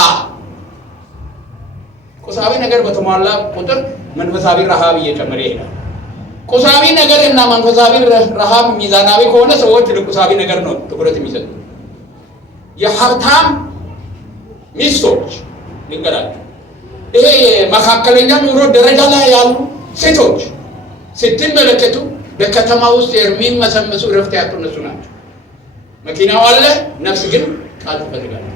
ቁሳዊ ነገር በተሟላ ቁጥር መንፈሳዊ ረሃብ እየጨመረ ይሄዳል። ቁሳዊ ነገር እና መንፈሳዊ ረሃብ ሚዛናዊ ከሆነ ሰዎች ለቁሳዊ ነገር ነው ትኩረት የሚሰጡት። የሀብታም ሚስቶች ልንገራችሁ፣ ይሄ መካከለኛ ኑሮ ደረጃ ላይ ያሉ ሴቶች ስትመለከቱ በከተማ ውስጥ የሚመሰመሱ ረፍት ያጡ እነሱ ናቸው። መኪናው አለ፣ ነፍስ ግን ቃል ትፈልጋለች።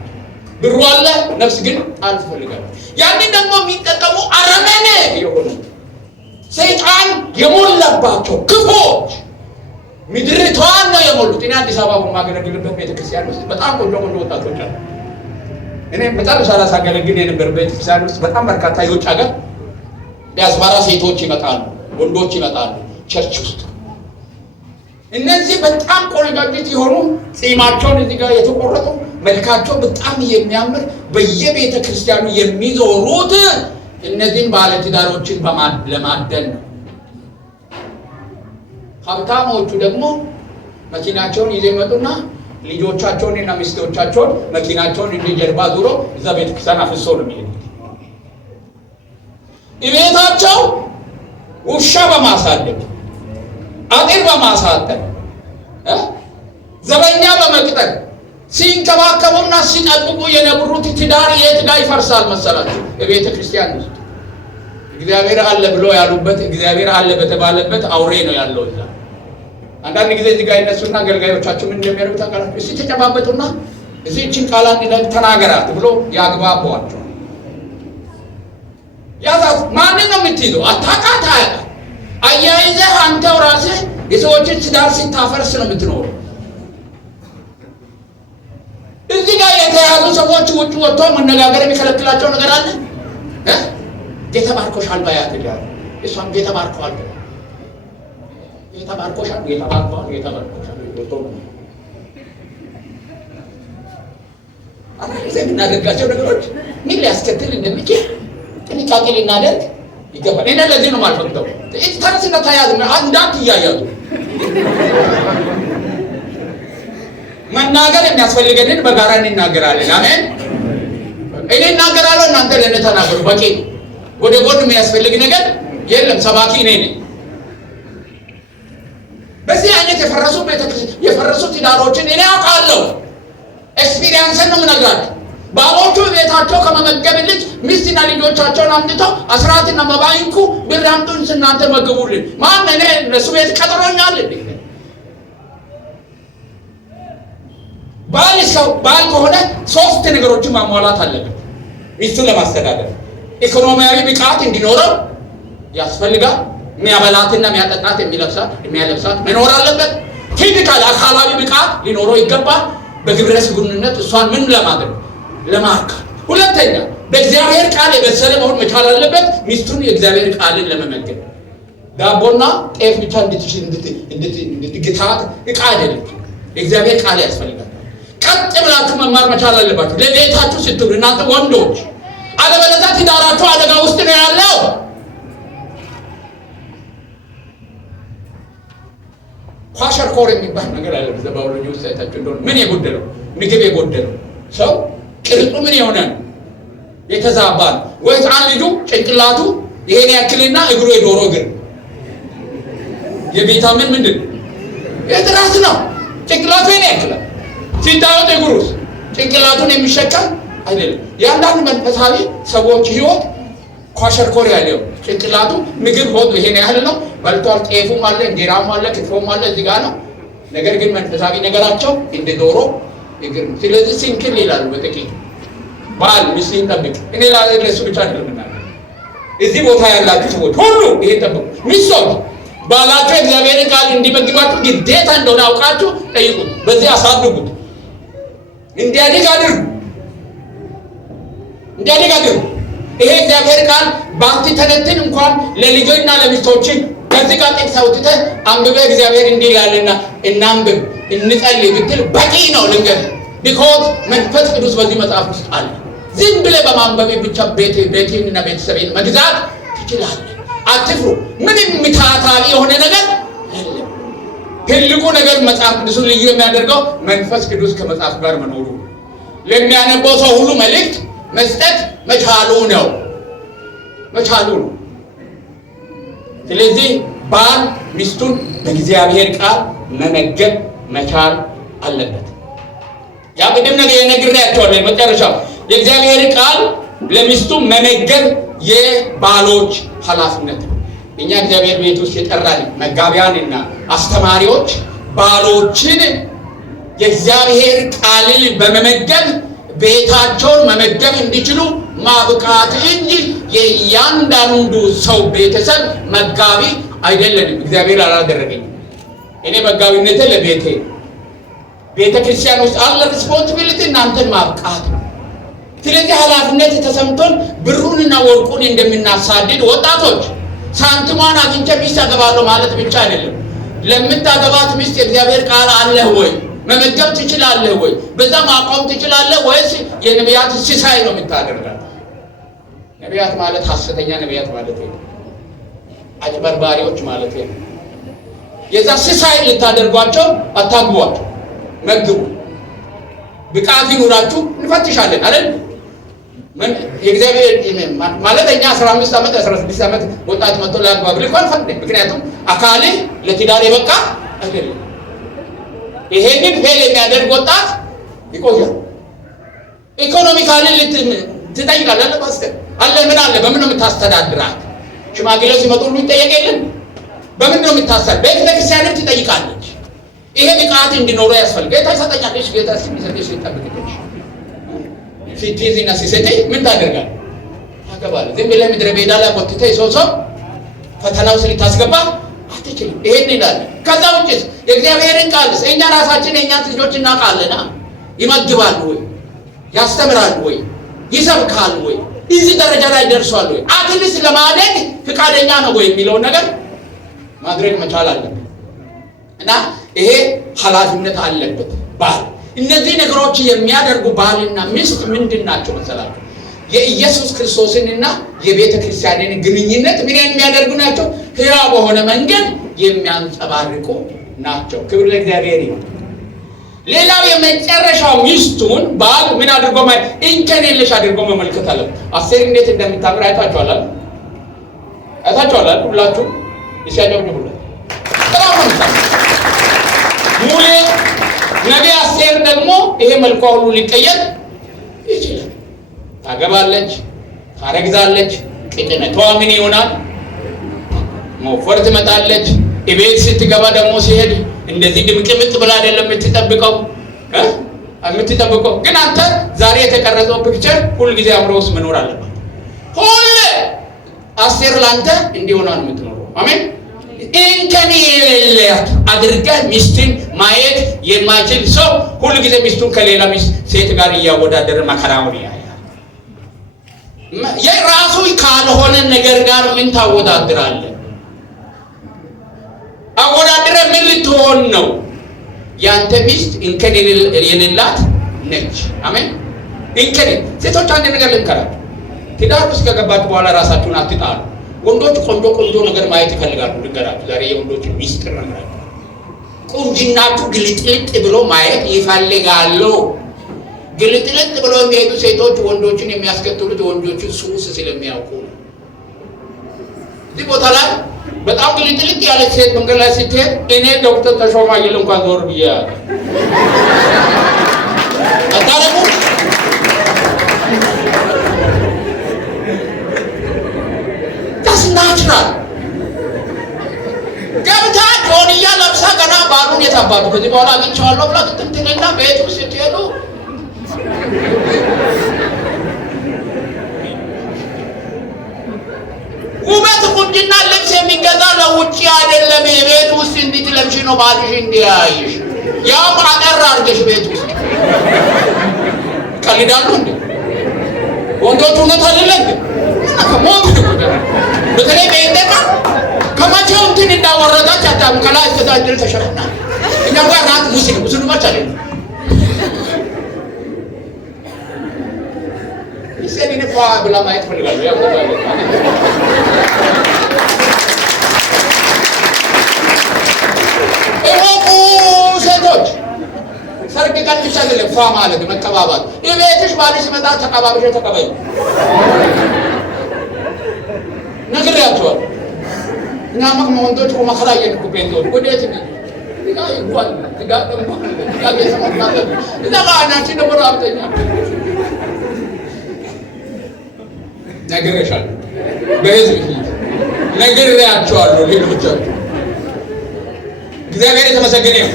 ብሩ አለ፣ ነፍስ ግን ቃል ትፈልጋለች። ያንን ደግሞ የሚጠቀሙ አረመኔ የሆኑ ሰይጣን የሞላባቸው ክፎች ምድሪቷን ነው የሞሉት። እኔ አዲስ አበባ በማገለግልበት ቤተክርስቲያን ውስጥ በጣም ቆንጆ ወጣቶች አሉ። እኔ በጣም ሳላገለግል የነበረበት ቤተክርስቲያን ውስጥ በጣም በርካታ የውጭ ሀገር ዲያስፖራ ሴቶች ይመጣሉ፣ ወንዶች ይመጣሉ ቸርች ውስጥ። እነዚህ በጣም ቆነጃጅት የሆኑ ጺማቸውን እዚህ ጋር የተቆረጡ መልካቸው በጣም የሚያምር በየቤተ ክርስቲያኑ የሚዞሩት እነዚህን ባለትዳሮችን ለማደን ነው። ሀብታሞቹ ደግሞ መኪናቸውን ይዘው ይመጡና ልጆቻቸውንና ሚስቶቻቸውን መኪናቸውን እንዲጀርባ ዙሮ እዛ ቤተክርስቲያን አፍሶ ነው የሚሄዱት። ቤታቸው ውሻ በማሳደግ አጥር በማሳጠር ዘበኛ በመቅጠር ሲንከባከቡና ሲጠብቁ የነበሩት ትዳር የት ጋር ይፈርሳል መሰላችሁ? በቤተ ክርስቲያን ውስጥ እግዚአብሔር አለ ብሎ ያሉበት እግዚአብሔር አለ በተባለበት አውሬ ነው ያለው እዛ። አንዳንድ ጊዜ እዚህ ጋር ይነሱና አገልጋዮቻቸው ምን እንደሚያደርጉ ታውቃላችሁ? እስቲ ተጨባበጡና እዚህ እቺን ቃል አንድ ተናገራት ብሎ ያግባባዋቸዋል። ያዛት ማንን ነው የምትይዘው? አታውቃት አያይዘህ አንተው ራስህ የሰዎችን ትዳር ሲታፈርስ ነው የምትኖረው። እዚህ ጋር የተያዙ ሰዎች ውጭ ወጥተው መነጋገር የሚከለክላቸው ነገር አለ? ጌታ ባርኮሻል ባያት ይላል። እሷም ጌታ ባርኮዋል ጌታ ባርኮሻል ጌታ ባርኮዋል ጌታ ባርኮሻል ወጥቶ አሁን የምናደርጋቸው ነገሮች ምን ሊያስከትል እንደሚችል ጥንቃቄ ልናደርግ ይገባል። እኔ ለዚህ ነው የማልፈቅደው። ተነስና ተያዝ አንዳንድ እያያዙ መናገር የሚያስፈልገንን በጋራ እንናገራለን። አሜን። እኔ እናገራለሁ፣ እናንተ ለእኔ ተናገሩ። በቂ ወደ ጎን የሚያስፈልግ ነገር የለም። ሰባኪ እኔ ነኝ። በዚህ አይነት የፈረሱ ትዳሮችን እኔ አውቃለሁ። ኤክስፒሪየንስን ነው የምነግራችሁ። ባሎቹ ቤታቸው ከመመገብ ልጅ ሚስትና ልጆቻቸውን አምጥተው አስራትና መባይንኩ ብር አምጡን እናንተ መግቡልን። ማን እኔ ለሱ ቤት ቀጥሮኛል እንዴ? ባል ከሆነ ሶስት ነገሮችን ማሟላት አለበት ሚስቱን ለማስተዳደር። ኢኮኖሚያዊ ብቃት እንዲኖረው ያስፈልጋል። የሚያበላትና የሚያጠጣት የሚያለብሳት መኖር አለበት። ፊዚካል አካላዊ ብቃት ሊኖረው ይገባል። በግብረ ስግንኙነት እሷን ምን ለማድረግ ለማርካት። ሁለተኛ በእግዚአብሔር ቃል የበሰለ መሆን መቻል አለበት። ሚስቱን የእግዚአብሔር ቃልን ለመመገብ ዳቦና ጤፍ ብቻ እንድትግታት ዕቃ አይደለም። የእግዚአብሔር ቃል ያስፈልጋል። ቀጥ ብላችሁ መማር መቻል አለባችሁ ለቤታችሁ ስትሉ እናንተ ወንዶች። አለበለዚያ ትዳራችሁ አደጋ ውስጥ ነው ያለው። ኳሸርኮር የሚባል ነገር አለ በባዮሎጂ ውስጥ አይታችሁ እንደሆነ ምን የጎደለው ምግብ የጎደለው ሰው ቅርጹ ምን የሆነ የተዛባ ነው። ወይ ሕፃን ልጁ ጭንቅላቱ ይሄን ያክልና እግሩ የዶሮ እግር የቪታሚን ምንድን የጥራት ነው። ጭንቅላቱ ይሄን ያክላል። ሲታወጥ እግሩስ ጭንቅላቱን የሚሸከም አይደለም። የአንዳንድ መንፈሳዊ ሰዎች ህይወት ኳሸርኮር ያለው ጭንቅላቱ ምግብ ሆዱ ይሄን ያህል ነው በልቷል። ጤፉም አለ እንጀራም አለ ክትፎም አለ እዚህ ጋር ነው። ነገር ግን መንፈሳዊ ነገራቸው እንደ ዶሮ እግር። ስለዚህ ሲንክል ይላሉ በጥቂት ባል ሚስቱን ጠብቅ። እኔ ለሱ ብቻ አይደለም እና እዚህ ቦታ ያላችሁ ሰዎች ሁሉ ይሄን ጠብቁ። ሚስቶች ባላችሁ እግዚአብሔርን ቃል እንዲመግባችሁ ግዴታ እንደሆነ አውቃችሁ ጠይቁት። በዚህ አሳድጉት። እንዲያድግ አድርጉ። ይሄ እግዚአብሔር ቃል ባትተነትን እንኳን ለልጆችና ለሚስቶች ከዚህ ጋር ጥቅስ አውጥተህ አንብበህ እግዚአብሔር እንዲህ ይላልና እናንብብ እንጸልይ ብትል በቂ ነው። ልንገርህ ቢኮዝ መንፈስ ቅዱስ በዚህ መጽሐፍ ውስጥ አለ። ዝም ብለህ በማንበብ ብቻ ቤቴንና ቤተሰቤን መግዛት ትችላለህ። አትፍሩ። ምንም ምታታዊ የሆነ ነገር የለም። ትልቁ ነገር መጽሐፍ ቅዱስን ልዩ የሚያደርገው መንፈስ ቅዱስ ከመጽሐፍ ጋር መኖሩ፣ ለሚያነበው ሰው ሁሉ መልእክት መስጠት መቻሉ ነው። ስለዚህ ባል ሚስቱን በእግዚአብሔር ቃል መመገብ መቻል አለበት። ያ ቅድም ነገር የነግሬያቸዋለሁ። መጨረሻው የእግዚአብሔር ቃል ለሚስቱ መመገብ የባሎች ኃላፊነት ነው። እኛ እግዚአብሔር ቤት ውስጥ የጠራን መጋቢያንና አስተማሪዎች ባሎችን የእግዚአብሔር ቃልን በመመገብ ቤታቸውን መመገብ እንዲችሉ ማብቃት እንጂ የእያንዳንዱ ሰው ቤተሰብ መጋቢ አይደለንም። እግዚአብሔር አላደረገኝም። እኔ መጋቢነቴ ለቤቴ ቤተ ክርስቲያን ውስጥ አለ ሪስፖንሲቢሊቲ እናንተን ማብቃት ነው። ስለዚህ ኃላፊነት ተሰምቶን ብሩንና ወርቁን እንደምናሳድድ ወጣቶች ሳንቲሟን አግኝቼ ሚስት አገባለሁ ማለት ብቻ አይደለም። ለምታገባት ሚስት የእግዚአብሔር ቃል አለህ ወይ? መመገብ ትችላለህ ወይ? በዛ ማቆም ትችላለህ ወይስ የነቢያት ሲሳይ ነው የምታደርጋት? ነቢያት ማለት ሐሰተኛ ነቢያት ማለት ነው። አጭበርባሪዎች ማለት ነው። የዛ ሲሳይ ልታደርጓቸው አታግቧቸው፣ መግቡ። ብቃት ይኑራችሁ እንፈትሻለን አይደል? ምን የእግዚአብሔር ማለት እኛ 15 ዓመት 16 ዓመት ወጣት መጥቶ ላግባብ ልኳን ፈቅደ። ምክንያቱም አካሌ ለትዳር የበቃ አይደለም። ይሄንን ፌል የሚያደርግ ወጣት ይቆያል። ኢኮኖሚካሊ ትጠይቃለህ ፓስተር አለ ምን አለ በምን ነው የምታስተዳድራት? ሽማግሌው ሲመጡ ሁሉ ይጠየቅ የለም በምን ነው የምታስተዳድር? ቤተክርስቲያንም ትጠይቃለች። ይሄ ብቃት እንዲኖረው ያስፈልጋል። ጌታ ይሰጠኛለሽ፣ ጌታ ሲሰጥሽ ይጠብቅልሽ። ሲቲዝና ሲሰጥ ምን ታደርጋለህ? ታገባለህ። ዝም ብለህ ምድረ በዳ ላይ ወጥተህ ሰው ፈተናው ልታስገባ አትችልም። ይሄን ይላል። ከዛ ውጭስ የእግዚአብሔርን ቃልስ እኛ ራሳችን የእኛ ልጆች እናውቃለና ይመግባሉ ወይ? ያስተምራሉ ወይ? ይሰብካሉ ወይ? እዚህ ደረጃ ላይ ደርሷል ወይ? አትሊስት ለማደግ ፍቃደኛ ነው ወይ የሚለውን ነገር ማድረግ መቻል አለበት። እና ይሄ ኃላፊነት አለበት ባል። እነዚህ ነገሮች የሚያደርጉ ባልና ሚስት ምንድን ናቸው መሰላችሁ? የኢየሱስ ክርስቶስንና የቤተ ክርስቲያንን ግንኙነት ምን የሚያደርጉ ናቸው? ሕያው በሆነ መንገድ የሚያንጸባርቁ ናቸው። ክብር ለእግዚአብሔር ይሁን። ሌላው የመጨረሻው ሚስቱን ባል ምን አድርጎ ማለት እንከን የለሽ አድርጎ መመልከት አለ። አስቴር እንዴት እንደምታምር አይታችኋል? ሁላችሁ ይሻጀብዱላ ሙሌ ነቢ አስቴር ደግሞ ይሄ መልኳ ሁሉ ሊቀየር ይችላል። ታገባለች፣ ታረግዛለች። ቅጥነቷ ምን ይሆናል? ሞፈር ትመጣለች። እቤት ስትገባ ደግሞ ሲሄድ እንደዚህ ድምቅምጥ ብላ አይደለም የምትጠብቀው። ግን አንተ ዛሬ የተቀረጸው ፒክቸር ሁሉ ጊዜ አእምሮ ውስጥ መኖር አለበት። ሁሉ አስቴር ላንተ እንዲሆና ነው የምትኖረው። አሜን። እንከን የሌላት አድርገህ ሚስትን ማየት የማይችል ሰው ሁሉ ጊዜ ሚስቱን ከሌላ ሴት ጋር እያወዳደረ መከራውን ያያል። የራሱ ካልሆነ ነገር ጋር ምን ታወዳድራለህ? አወዳድረ ምን ልትሆን ነው? ያንተ ሚስት እንከን የሌላት ነች። አሜን። እንከን ሴቶች አንድ ነገር ልንከራችሁ፣ ትዳር ውስጥ ከገባችሁ በኋላ ራሳችሁን አትጣሉ። ወንዶች ቆንጆ ነገር ማየት ይፈልጋሉ። ልንገራችሁ ዛሬ የወንዶች ሚስጥር ነው። ቁንጅናችሁ ግልጥልጥ ብሎ ማየት ይፈልጋሉ። ግልጥልጥ ብሎ የሚሄዱ ሴቶች ወንዶችን የሚያስከትሉት ወንዶችን ሱስ ስለሚያውቁ ነው። እዚህ ቦታ ላይ በጣም ግልጥልጥ ያለች ሴት መንገድ ላይ ስትሄድ እኔ ዶክተር ተሾማ ይል እንኳን ዞር ብዬ አታረቁ። ናቹራል ገብታ ጆንያ ለብሳ ገና ባሉን የታባቱ ከዚህ በኋላ አግኝቼዋለሁ ብላ ትንትንና ቤት ውስጥ ስትሄዱ ውበት ቁንጅና ልብስ የሚገዛ ለውጭ አይደለም። ቤት ውስጥ እንድትለብሺ ነው ባልሽ እንዲያይሽ። ያው አጠር አድርገሽ ቤት ውስጥ ቀልዳሉ እንዴ ወንዶቹ እውነት አይደለም ሞት ነው። በተለይ በእንደካ ከማቸው እንትን እንዳወረዳች አታም ከላይ ተዳድር ተሸፈና እኛ ጋር ናት ሙስሊሞች አይደለም። ይሰድነ ፏ ብላ ማየት ፈልጋለሁ። ያው ሴቶች ሰርግ ቀን ብቻ አይደለም ፏ ማለት መቀባባት። የቤትሽ ባልሽ ሲመጣ ተቀባብሽ ተቀበይ ነግሬያቸዋል። እኛ ወንዶች እኮ መከራ እየንኩ ቤቶች ወዴት ነው ይጓል ትጋደም ያገሰማት እዛ ጋናችን ደግሞ ራብተኛ ነግሬሻለሁ። በህዝብ ፊት ነግሬያቸዋለሁ። ሌሎቻችሁ እግዚአብሔር የተመሰገነ ይሁን።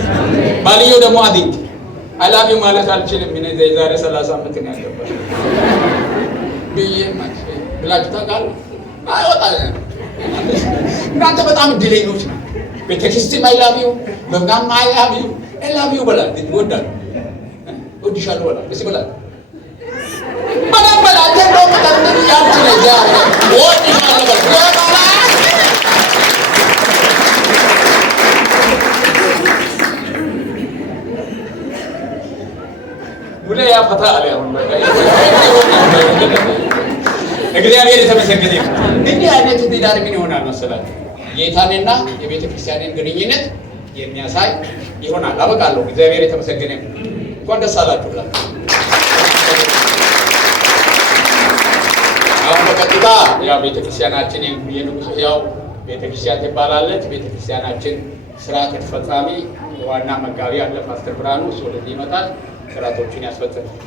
ባልየው ደግሞ አዲንክ አላፊ ማለት አልችልም። እኔ ዛሬ 30 ዓመት ነው ያገባኝ ብዬ ማለት ብላችሁ ታውቃለህ? አይወጣል። እናንተ በጣም እድለኞች ነው። ቤተክርስቲያን አይላቢው በእናም አይላቢው አይላቢው በላል ይወዳል ወዲሻል ወላ እዚህ በላል በላል ተንዶ መጣን ያንቺ ነው ወዲሻል በላል ወላ ያፈታ አለ አሁን እግዚአብሔር የተመሰገነ ይሁን። እንዲህ አይነት ትዳር ምን ይሆናል መሰላችሁ? ጌታንና የቤተ ክርስቲያንን ግንኙነት የሚያሳይ ይሆናል። አበቃለሁ። እግዚአብሔር የተመሰገነ ይሁን። እንኳን ደስ አላችሁላችሁ። አሁን በቀጥታ ያው ቤተክርስቲያናችን የንጉሥ ያው ቤተክርስቲያን ትባላለች። ቤተክርስቲያናችን ስርዓት ተፈጻሚ ዋና መጋቢ አለ ፓስተር ብርሃኑ እሱ ወደዚህ ይመጣል፣ ስርዓቶችን ያስፈጽማል።